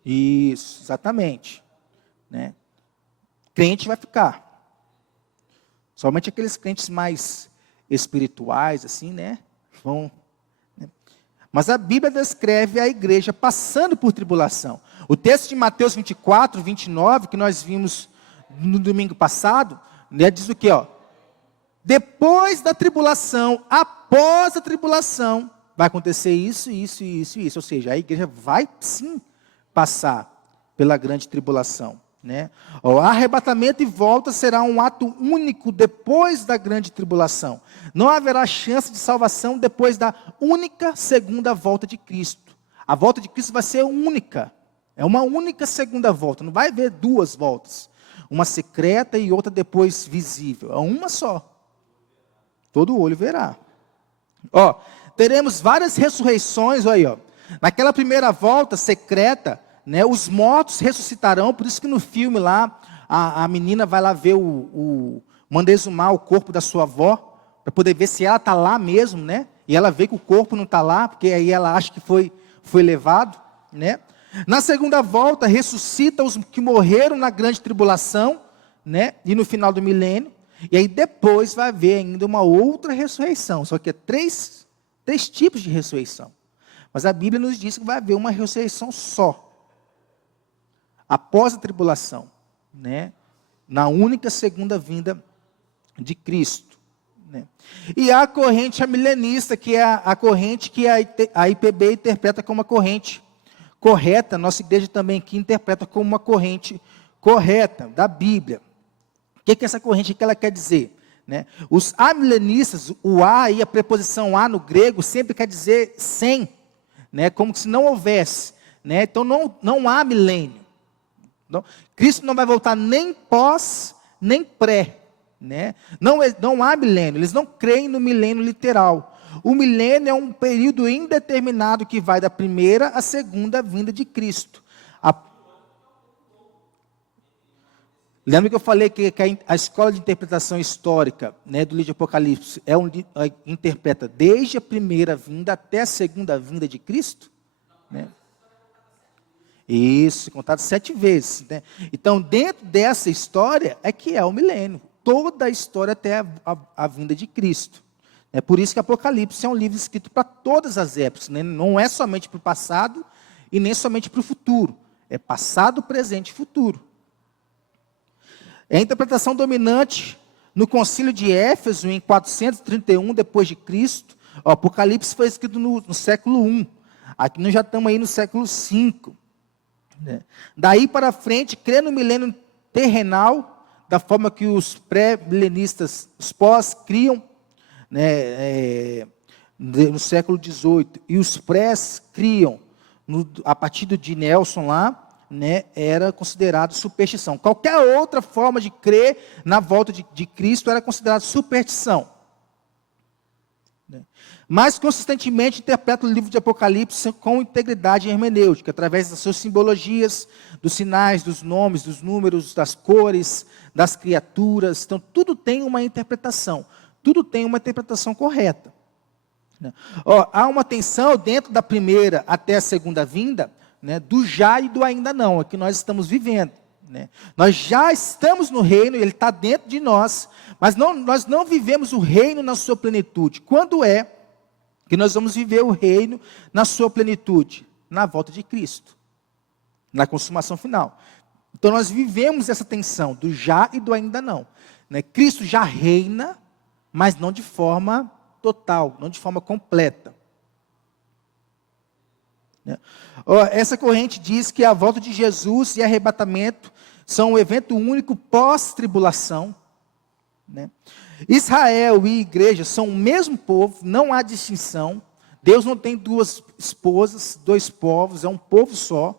exatamente, né? Crente vai ficar, somente aqueles crentes mais espirituais, assim, né? Vão, né? Mas a Bíblia descreve a igreja passando por tribulação. O texto de Mateus 24, 29, que nós vimos no domingo passado, né, diz o quê, ó? Depois da tribulação, após a tribulação, vai acontecer isso, isso, isso e isso. Ou seja, a igreja vai sim passar pela grande tribulação, né? O arrebatamento e volta será um ato único depois da grande tribulação. Não haverá chance de salvação depois da única segunda volta de Cristo. A volta de Cristo vai ser única. É uma única segunda volta. Não vai haver duas voltas. Uma secreta e outra depois visível. É uma só. Todo olho verá. Ó, teremos várias ressurreições, olha aí, ó. Naquela primeira volta secreta, né, os mortos ressuscitarão, por isso que no filme lá, a menina vai lá ver manda exumar o corpo da sua avó, para poder ver se ela está lá mesmo, né? E ela vê que o corpo não está lá, porque aí ela acha que foi levado, né? Na segunda volta, ressuscita os que morreram na grande tribulação, né? E no final do milênio. E aí depois vai haver ainda uma outra ressurreição, só que é três tipos de ressurreição. Mas a Bíblia nos diz que vai haver uma ressurreição só, após a tribulação, né? Na única segunda vinda de Cristo, né? E a corrente milenista, que é a corrente que a IPB interpreta como uma corrente correta, nossa igreja também aqui interpreta como uma corrente correta da Bíblia. O que é essa corrente que ela quer dizer, né? Os amilenistas, o a e a preposição a no grego sempre quer dizer sem, né? Como se não houvesse, né? Então não há milênio. Não, Cristo não vai voltar nem pós, nem pré, né? Não há milênio, eles não creem no milênio literal. O milênio é um período indeterminado que vai da primeira à segunda vinda de Cristo. Lembra que eu falei que a escola de interpretação histórica, né, do livro de Apocalipse interpreta desde a primeira vinda até a segunda vinda de Cristo? Né? Isso, contado 7 vezes. Né? Então, dentro dessa história é que é o milênio. Toda a história até a vinda de Cristo. É por isso que Apocalipse é um livro escrito para todas as épocas. Né? Não é somente para o passado e nem somente para o futuro. É passado, presente e futuro. É a interpretação dominante no Concílio de Éfeso, em 431 depois de Cristo. O Apocalipse foi escrito no século I. Aqui nós já estamos aí no século V. Né? Daí para frente, crê no milênio terrenal, da forma que os pré-milenistas, os pós, criam, né, no século XVIII. E os prés criam, a partir de Nelson lá, né, era considerado superstição. Qualquer outra forma de crer na volta de Cristo era considerado superstição. Mas consistentemente interpreta o livro de Apocalipse com integridade hermenêutica, através das suas simbologias, dos sinais, dos nomes, dos números, das cores, das criaturas. Então, tudo tem uma interpretação. Tudo tem uma interpretação correta. Há uma tensão dentro da primeira até a segunda vinda, né, do já e do ainda não, é que nós estamos vivendo. Né? Nós já estamos no reino, ele está dentro de nós, mas nós não vivemos o reino na sua plenitude. Quando é que nós vamos viver o reino na sua plenitude? Na volta de Cristo, na consumação final. Então nós vivemos essa tensão do já e do ainda não. Né? Cristo já reina, mas não de forma total, não de forma completa. Essa corrente diz que a volta de Jesus e arrebatamento são um evento único pós-tribulação. Né? Israel e igreja são o mesmo povo, não há distinção. Deus não tem duas esposas, dois povos, é um povo só.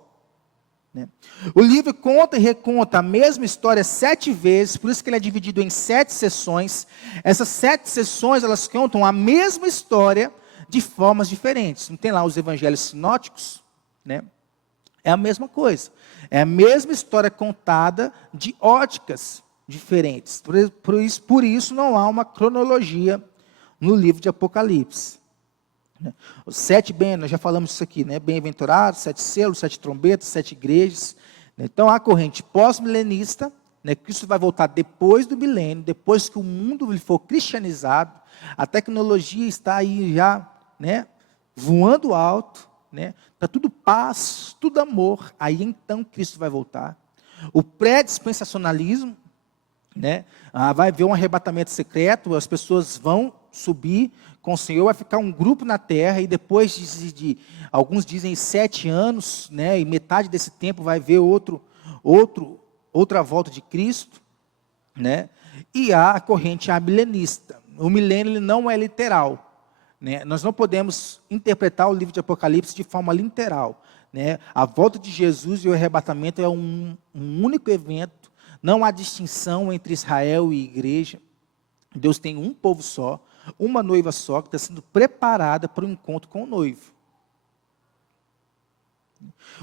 Né? O livro conta e reconta a mesma história 7 vezes, por isso que ele é dividido em 7 sessões. Essas 7 sessões, elas contam a mesma história de formas diferentes. Não tem lá os evangelhos sinóticos? Né? É a mesma coisa. É a mesma história contada de óticas diferentes. Por isso não há uma cronologia no livro de Apocalipse. Os 7 nós já falamos isso aqui, né? Bem-aventurados, 7 selos, 7 trombetas, 7 igrejas. Então a corrente pós-milenista, né? Cristo vai voltar depois do milênio, depois que o mundo for cristianizado, a tecnologia está aí já, né, voando alto, né? Está tudo paz, tudo amor. Aí então Cristo vai voltar. O pré-dispensacionalismo, né? Vai haver um arrebatamento secreto, as pessoas vão subir com o Senhor, vai ficar um grupo na terra, e depois alguns dizem 7 anos, né? E metade desse tempo vai haver outra volta de Cristo, né? E há a corrente amilenista. O milênio ele não é literal. Né? Nós não podemos interpretar o livro de Apocalipse de forma literal. Né? A volta de Jesus e o arrebatamento é um único evento, não há distinção entre Israel e igreja. Deus tem um povo só, uma noiva só, que está sendo preparada para o encontro com o noivo.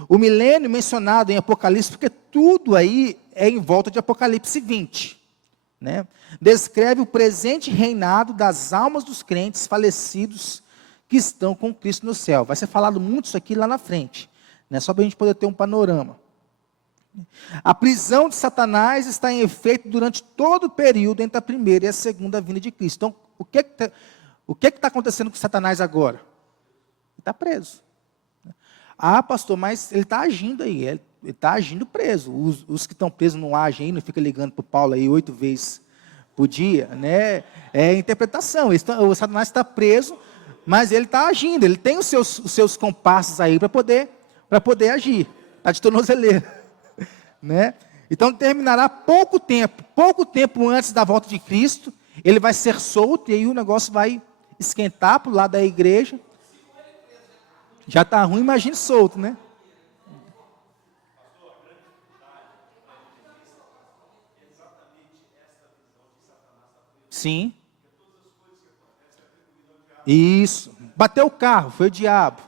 O milênio mencionado em Apocalipse, porque tudo aí é em volta de Apocalipse 20. Né? Descreve o presente reinado das almas dos crentes falecidos que estão com Cristo no céu. Vai ser falado muito isso aqui lá na frente, né? Só para a gente poder ter um panorama. A prisão de Satanás está em efeito durante todo o período entre a primeira e a segunda vinda de Cristo. Então, o que está acontecendo com Satanás agora? Ele está preso. Ah, pastor, mas ele está agindo aí, ele está agindo preso. Os que estão presos não agem aí, não fica ligando para o Paulo aí 8 vezes por dia, né? É interpretação. O Satanás está preso, mas ele está agindo, ele tem os seus compassos aí para poder agir. Está de tornozeleira. Né? Então terminará pouco tempo antes da volta de Cristo, ele vai ser solto, e aí o negócio vai esquentar para o lado da igreja. Já está ruim, imagine solto, né? Sim. Isso. Bateu o carro, foi o diabo.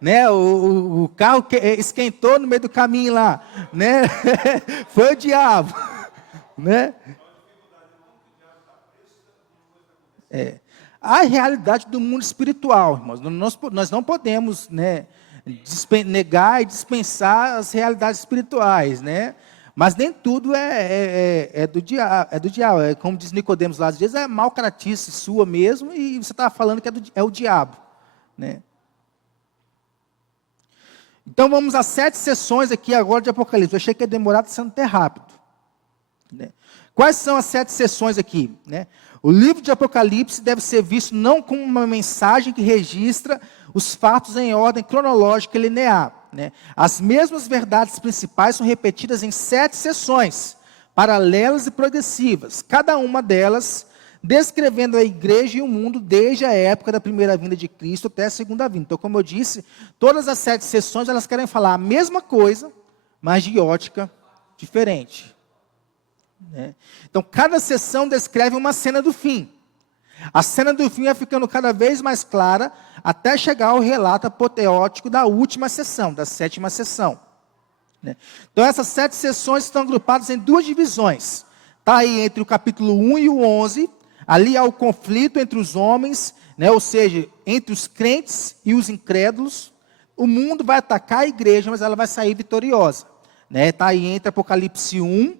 Né? O carro esquentou no meio do caminho lá. Né? Foi o diabo. Né? A realidade do mundo espiritual, irmãos. Nós não podemos, né, negar e dispensar as realidades espirituais, né? Mas nem tudo é do diabo. É como diz Nicodemos lá, às vezes é mal característica sua mesmo, e você está falando que é o diabo, né? Então vamos às 7 sessões aqui agora de Apocalipse. Eu achei que ia demorar, está sendo até rápido, né? Quais são as 7 sessões aqui, né? O livro de Apocalipse deve ser visto não como uma mensagem que registra os fatos em ordem cronológica e linear, né? As mesmas verdades principais são repetidas em 7 sessões, paralelas e progressivas, cada uma delas descrevendo a igreja e o mundo desde a época da primeira vinda de Cristo até a segunda vinda. Então, como eu disse, todas as 7 sessões, elas querem falar a mesma coisa, mas de ótica diferente, né? Então, cada sessão descreve uma cena do fim. A cena do fim vai ficando cada vez mais clara, até chegar ao relato apoteótico da última sessão, da 7ª sessão, né? Então, essas 7 sessões estão agrupadas em 2 divisões. Está aí entre o capítulo 1 e o 11, ali há o conflito entre os homens, né? Ou seja, entre os crentes e os incrédulos. O mundo vai atacar a igreja, mas ela vai sair vitoriosa, né? Está aí entre Apocalipse 1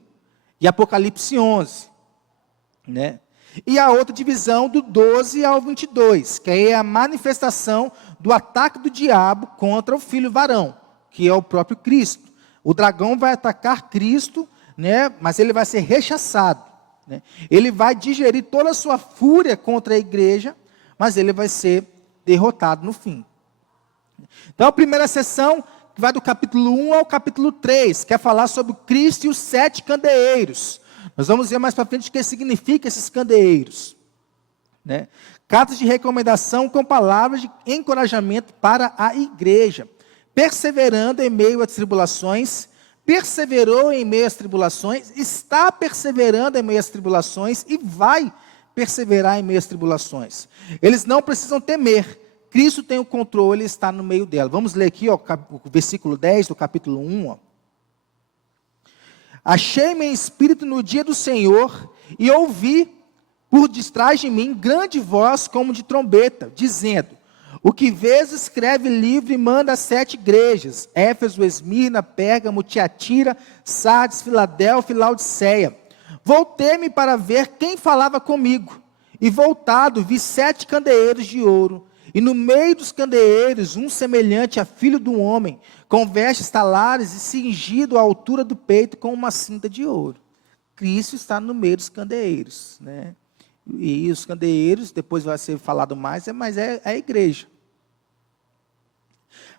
e Apocalipse 11, né? E a outra divisão do 12 ao 22, que aí é a manifestação do ataque do diabo contra o filho varão, que é o próprio Cristo. O dragão vai atacar Cristo, né? Mas ele vai ser rechaçado, né? Ele vai digerir toda a sua fúria contra a igreja, mas ele vai ser derrotado no fim. Então a primeira sessão, que vai do capítulo 1 ao capítulo 3, quer falar sobre Cristo e os 7 candeeiros. Nós vamos ver mais para frente o que significa esses candeeiros, né? Cartas de recomendação com palavras de encorajamento para a igreja. Perseverando em meio às tribulações, perseverou em meio às tribulações, está perseverando em meio às tribulações e vai perseverar em meio às tribulações. Eles não precisam temer. Cristo tem o controle e está no meio dela. Vamos ler aqui, ó, o versículo 10 do capítulo 1, ó. Achei-me em espírito no dia do Senhor, e ouvi por detrás de mim grande voz como de trombeta, dizendo: o que vês, escreve livro e manda às 7 igrejas, Éfeso, Esmirna, Pérgamo, Tiatira, Sardes, Filadélfia e Laodiceia. Voltei-me para ver quem falava comigo, e voltado vi 7 candeeiros de ouro, e no meio dos candeeiros um semelhante a filho do homem, com vestes talares e cingido à altura do peito com uma cinta de ouro. Cristo está no meio dos candeeiros, né? E os candeeiros, depois vai ser falado mais, mas é a igreja.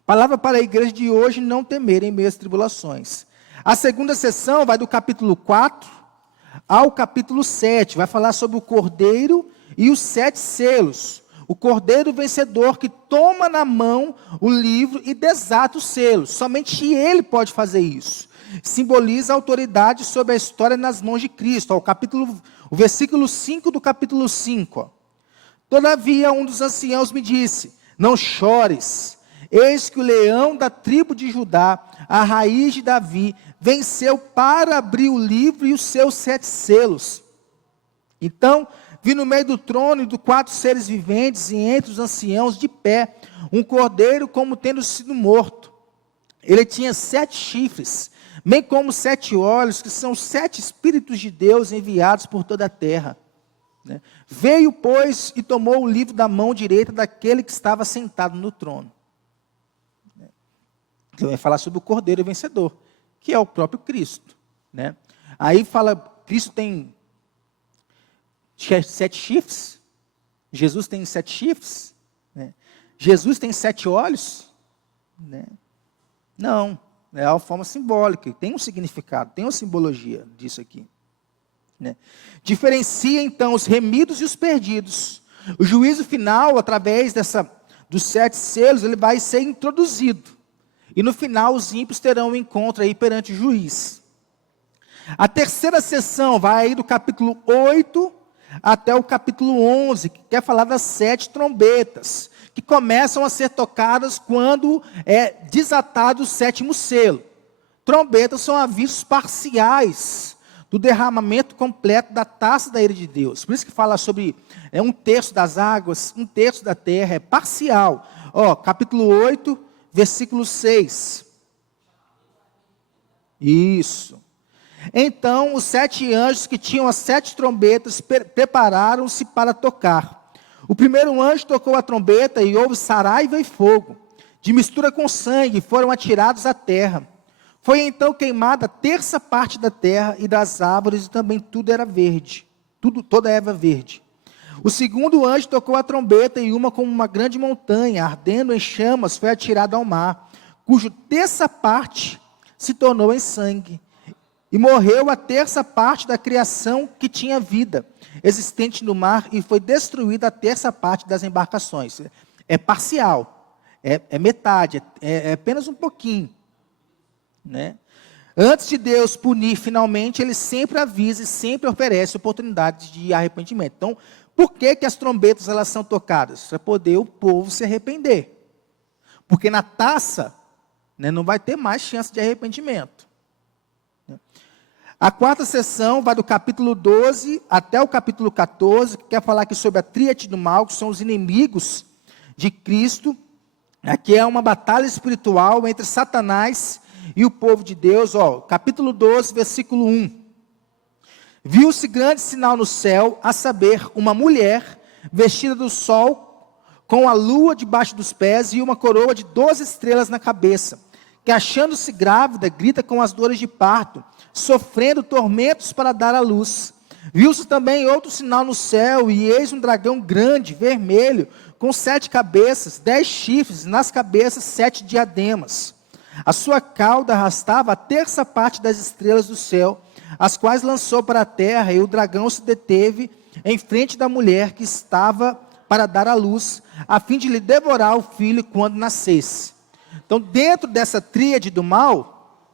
Palavra para a igreja de hoje: não temer em meio às tribulações. A segunda sessão vai do capítulo 4 ao capítulo 7, vai falar sobre o Cordeiro e os 7 selos. O Cordeiro vencedor que toma na mão o livro e desata os selos. Somente ele pode fazer isso. Simboliza a autoridade sobre a história nas mãos de Cristo. Ó, o versículo 5 do capítulo 5. Ó. Todavia um dos anciãos me disse: não chores, eis que o leão da tribo de Judá, a raiz de Davi, venceu para abrir o livro e os seus 7 selos. Então vi no meio do trono e dos 4 seres viventes, e entre os anciãos de pé, um cordeiro como tendo sido morto. Ele tinha 7 chifres, bem como 7 olhos, que são 7 Espíritos de Deus enviados por toda a terra. Né? Veio, pois, e tomou o livro da mão direita daquele que estava sentado no trono. Então vai falar sobre o cordeiro vencedor, que é o próprio Cristo. Né? Aí fala, Cristo tem 7 chifres, Jesus tem 7 chifres, né? Jesus tem 7 olhos, né? Não, é uma forma simbólica, tem um significado, tem uma simbologia disso aqui, né? Diferencia então os remidos e os perdidos. O juízo final, através dos 7 selos, ele vai ser introduzido, e no final os ímpios terão um encontro aí perante o juiz. A terceira sessão vai aí do capítulo 8 até o capítulo 11, que quer falar das 7 trombetas, que começam a ser tocadas quando é desatado o 7º selo. Trombetas são avisos parciais do derramamento completo da taça da ira de Deus. Por isso que fala sobre 1/3 das águas, 1/3 da terra, é parcial. Capítulo 8, versículo 6. Isso. Então, os 7 anjos que tinham as 7 trombetas prepararam-se para tocar. O primeiro anjo tocou a trombeta e houve saraiva e fogo, de mistura com sangue, foram atirados à terra. Foi então queimada a 1/3 parte da terra e das árvores, e também tudo era verde, toda erva verde. O segundo anjo tocou a trombeta e como uma grande montanha, ardendo em chamas, foi atirada ao mar, cujo 1/3 parte se tornou em sangue. E morreu a 1/3 parte da criação que tinha vida, existente no mar, e foi destruída a 1/3 parte das embarcações. É parcial, é metade, é apenas um pouquinho. Né? Antes de Deus punir finalmente, Ele sempre avisa e sempre oferece oportunidades de arrependimento. Então, por que as trombetas elas são tocadas? Para poder o povo se arrepender. Porque na taça, né, não vai ter mais chance de arrependimento. A 4ª sessão vai do capítulo 12 até o capítulo 14, que quer falar aqui sobre a tríade do mal, que são os inimigos de Cristo. Aqui é uma batalha espiritual entre Satanás e o povo de Deus. Capítulo 12, versículo 1. Viu-se grande sinal no céu, a saber, uma mulher vestida do sol, com a lua debaixo dos pés e uma coroa de 12 estrelas na cabeça, que achando-se grávida, grita com as dores de parto, sofrendo tormentos para dar à luz. Viu-se também outro sinal no céu, e eis um dragão grande, vermelho, com 7 cabeças, 10 chifres, nas cabeças 7 diademas. A sua cauda arrastava a 1/3 parte das estrelas do céu, as quais lançou para a terra, e o dragão se deteve em frente da mulher que estava para dar à luz, a fim de lhe devorar o filho quando nascesse. Então, dentro dessa tríade do mal,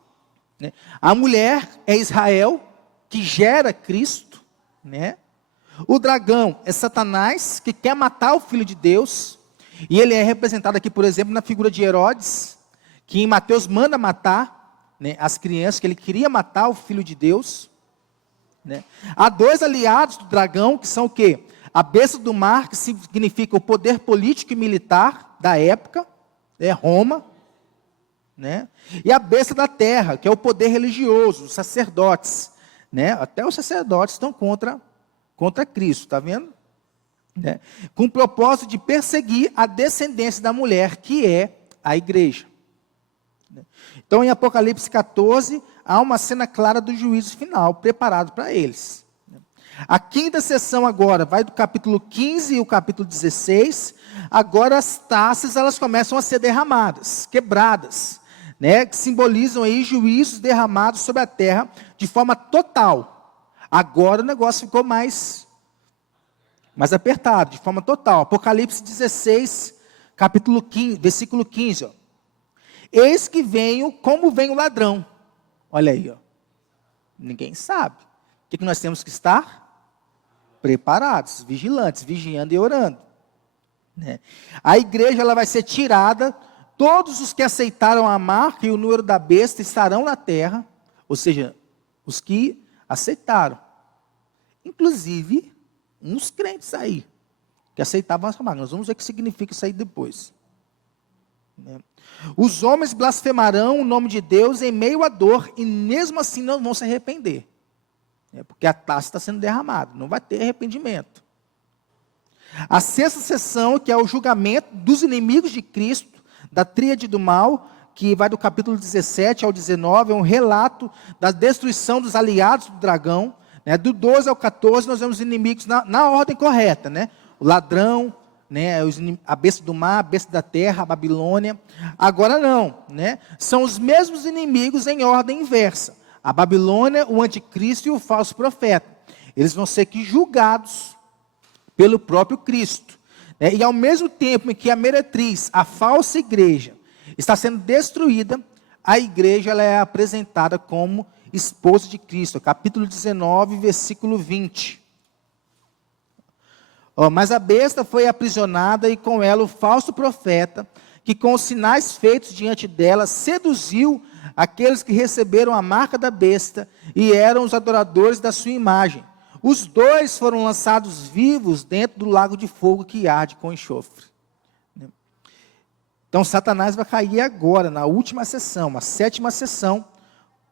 né, a mulher é Israel, que gera Cristo, né? O dragão é Satanás, que quer matar o Filho de Deus, e ele é representado aqui, por exemplo, na figura de Herodes, que em Mateus manda matar, né, as crianças, que ele queria matar o Filho de Deus. Né? Há 2 aliados do dragão, que são o quê? A besta do mar, que significa o poder político e militar da época, Roma, né? E a besta da terra, que é o poder religioso, os sacerdotes, né? Até os sacerdotes estão contra Cristo, está vendo? Né? Com o propósito de perseguir a descendência da mulher, que é a igreja. Então, em Apocalipse 14, há uma cena clara do juízo final, preparado para eles. A 5ª sessão agora, vai do capítulo 15 e o capítulo 16, agora as taças, elas começam a ser derramadas, quebradas, né, que simbolizam aí juízos derramados sobre a terra de forma total. Agora o negócio ficou mais apertado, de forma total. Apocalipse 16, capítulo 15, versículo 15, Eis que venho como vem o ladrão. Olha aí, ninguém sabe. O que nós temos que estar? Preparados, vigilantes, vigiando e orando. Né? A igreja ela vai ser tirada, todos os que aceitaram a marca e o número da besta estarão na terra, ou seja, os que aceitaram. Inclusive, uns crentes aí, que aceitavam essa marca. Nós vamos ver o que significa isso aí depois. Né? Os homens blasfemarão o nome de Deus em meio à dor, e mesmo assim não vão se arrepender. Porque a taça está sendo derramada, não vai ter arrependimento. A 6ª sessão, que é o julgamento dos inimigos de Cristo, da tríade do mal, que vai do capítulo 17 ao 19, é um relato da destruição dos aliados do dragão. Né? Do 12 ao 14, nós vemos os inimigos na ordem correta. Né? O ladrão, né, a besta do mar, a besta da terra, a Babilônia. Agora não, né? São os mesmos inimigos em ordem inversa. A Babilônia, o anticristo e o falso profeta. Eles vão ser aqui julgados pelo próprio Cristo. Né? E ao mesmo tempo em que a meretriz, a falsa igreja, está sendo destruída, a igreja ela é apresentada como esposa de Cristo. Capítulo 19, versículo 20. Mas a besta foi aprisionada e com ela o falso profeta, que com os sinais feitos diante dela, seduziu aqueles que receberam a marca da besta e eram os adoradores da sua imagem. Os dois foram lançados vivos dentro do lago de fogo que arde com enxofre. Então, Satanás vai cair agora, na última sessão, a 7ª sessão,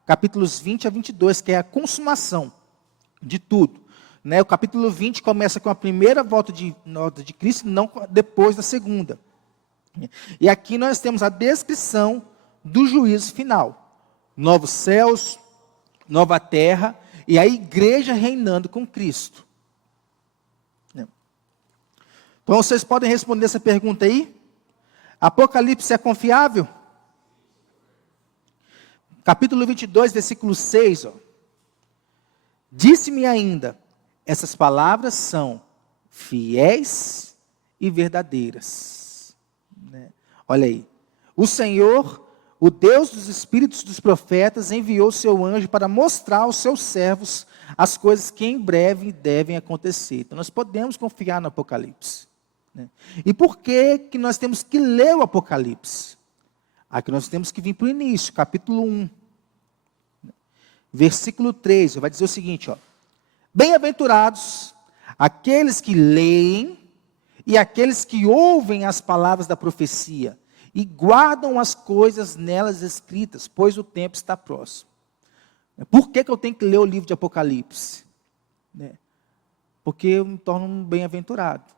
capítulos 20 a 22, que é a consumação de tudo. O capítulo 20 começa com a primeira volta de Cristo, não depois da segunda. E aqui nós temos a descrição do juízo final. Novos céus, nova terra, e a igreja reinando com Cristo. Então, vocês podem responder essa pergunta aí? Apocalipse é confiável? Capítulo 22, versículo 6. Disse-me ainda, essas palavras são fiéis e verdadeiras. Olha aí. O Senhor, o Deus dos espíritos dos profetas, enviou seu anjo para mostrar aos seus servos as coisas que em breve devem acontecer. Então, nós podemos confiar no Apocalipse. E por que nós temos que ler o Apocalipse? Aqui nós temos que vir para o início, capítulo 1. Versículo 3, vai dizer o seguinte, bem-aventurados aqueles que leem e aqueles que ouvem as palavras da profecia e guardam as coisas nelas escritas, pois o tempo está próximo. Por que eu tenho que ler o livro de Apocalipse? Porque eu me torno um bem-aventurado.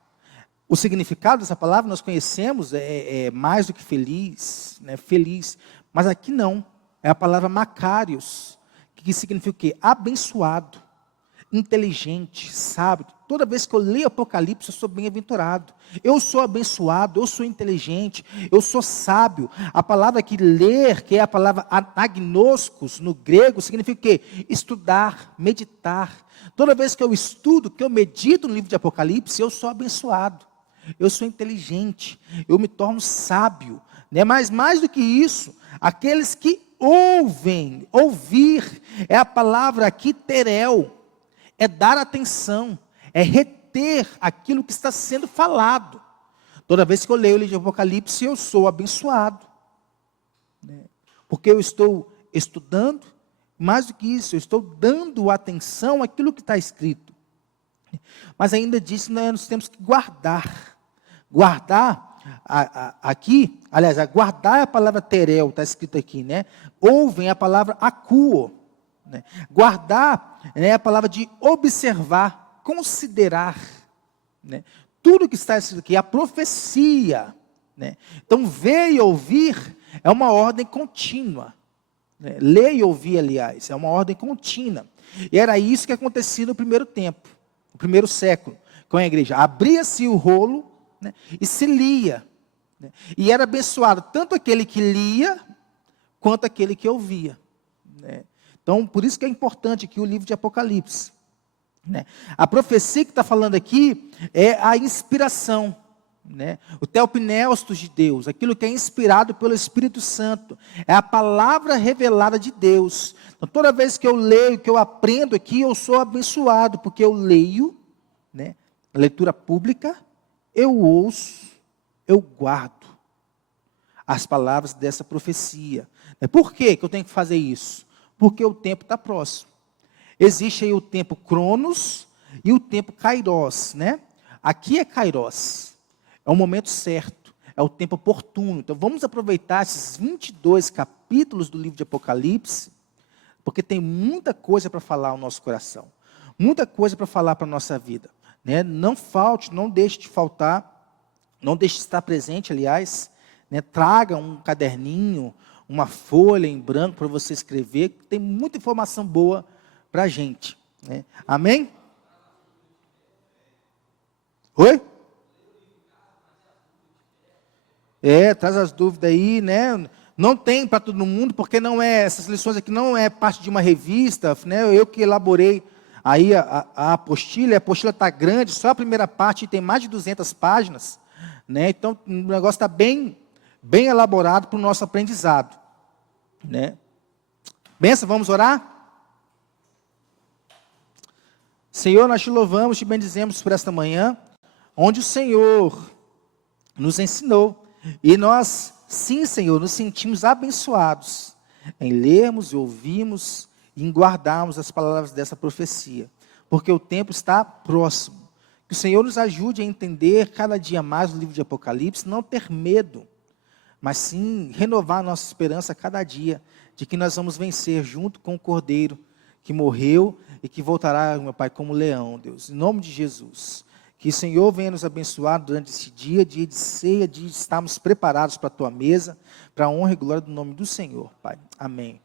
O significado dessa palavra nós conhecemos, é mais do que feliz, feliz. Mas aqui não, é a palavra Macários, que significa o quê? Abençoado, inteligente, sábio. Toda vez que eu leio Apocalipse, eu sou bem-aventurado. Eu sou abençoado, eu sou inteligente, eu sou sábio. A palavra que ler, que é a palavra agnoskos, no grego, significa o quê? Estudar, meditar. Toda vez que eu estudo, que eu medito no livro de Apocalipse, eu sou abençoado. Eu sou inteligente, eu me torno sábio, Mas mais do que isso, aqueles que ouvem, ouvir, é a palavra aqui terel, é dar atenção, é reter aquilo que está sendo falado. Toda vez que eu leio o livro de Apocalipse, eu sou abençoado, porque eu estou estudando, mais do que isso, eu estou dando atenção àquilo que está escrito. Mas ainda diz que nós temos que guardar. Guardar, aqui, aliás, guardar é a palavra terel, está escrito aqui, Ouvem a palavra akuo. Guardar é a palavra de observar, considerar. Tudo que está escrito aqui, a profecia. Então, ver e ouvir é uma ordem contínua. Ler e ouvir, aliás, é uma ordem contínua. E era isso que acontecia no primeiro tempo, no primeiro século, com a igreja. Abria-se o rolo, e se lia. E era abençoado tanto aquele que lia, quanto aquele que ouvia. Então, por isso que é importante aqui o livro de Apocalipse. A profecia que está falando aqui é a inspiração. O teopneustos de Deus, aquilo que é inspirado pelo Espírito Santo, é a palavra revelada de Deus. Então, toda vez que eu leio, que eu aprendo aqui, eu sou abençoado, porque eu leio, leitura pública, eu ouço, eu guardo as palavras dessa profecia. Por que eu tenho que fazer isso? Porque o tempo está próximo. Existe aí o tempo Cronos e o tempo Kairos, Aqui é Kairos. É o momento certo, é o tempo oportuno. Então, vamos aproveitar esses 22 capítulos do livro de Apocalipse, porque tem muita coisa para falar ao nosso coração, muita coisa para falar para a nossa vida. Não falte, não deixe de faltar, não deixe de estar presente, aliás. Traga um caderninho, uma folha em branco para você escrever, que tem muita informação boa para a gente. Amém? Oi? Traz as dúvidas aí, Não tem para todo mundo, porque não essas lições aqui não é parte de uma revista, Eu que elaborei aí a apostila está grande, só a primeira parte tem mais de 200 páginas, Então o negócio está bem elaborado para o nosso aprendizado, Benção, vamos orar? Senhor, nós te louvamos, te bendizemos por esta manhã. onde o Senhor nos ensinou. E nós, sim, Senhor, nos sentimos abençoados em lermos e ouvirmos e em guardarmos as palavras dessa profecia, porque o tempo está próximo. Que o Senhor nos ajude a entender cada dia mais o livro de Apocalipse, não ter medo, mas sim renovar a nossa esperança a cada dia, de que nós vamos vencer junto com o Cordeiro que morreu e que voltará, meu Pai, como leão, Deus, em nome de Jesus. Que o Senhor venha nos abençoar durante esse dia de ceia, de estarmos preparados para a Tua mesa, para a honra e glória do nome do Senhor, Pai. Amém.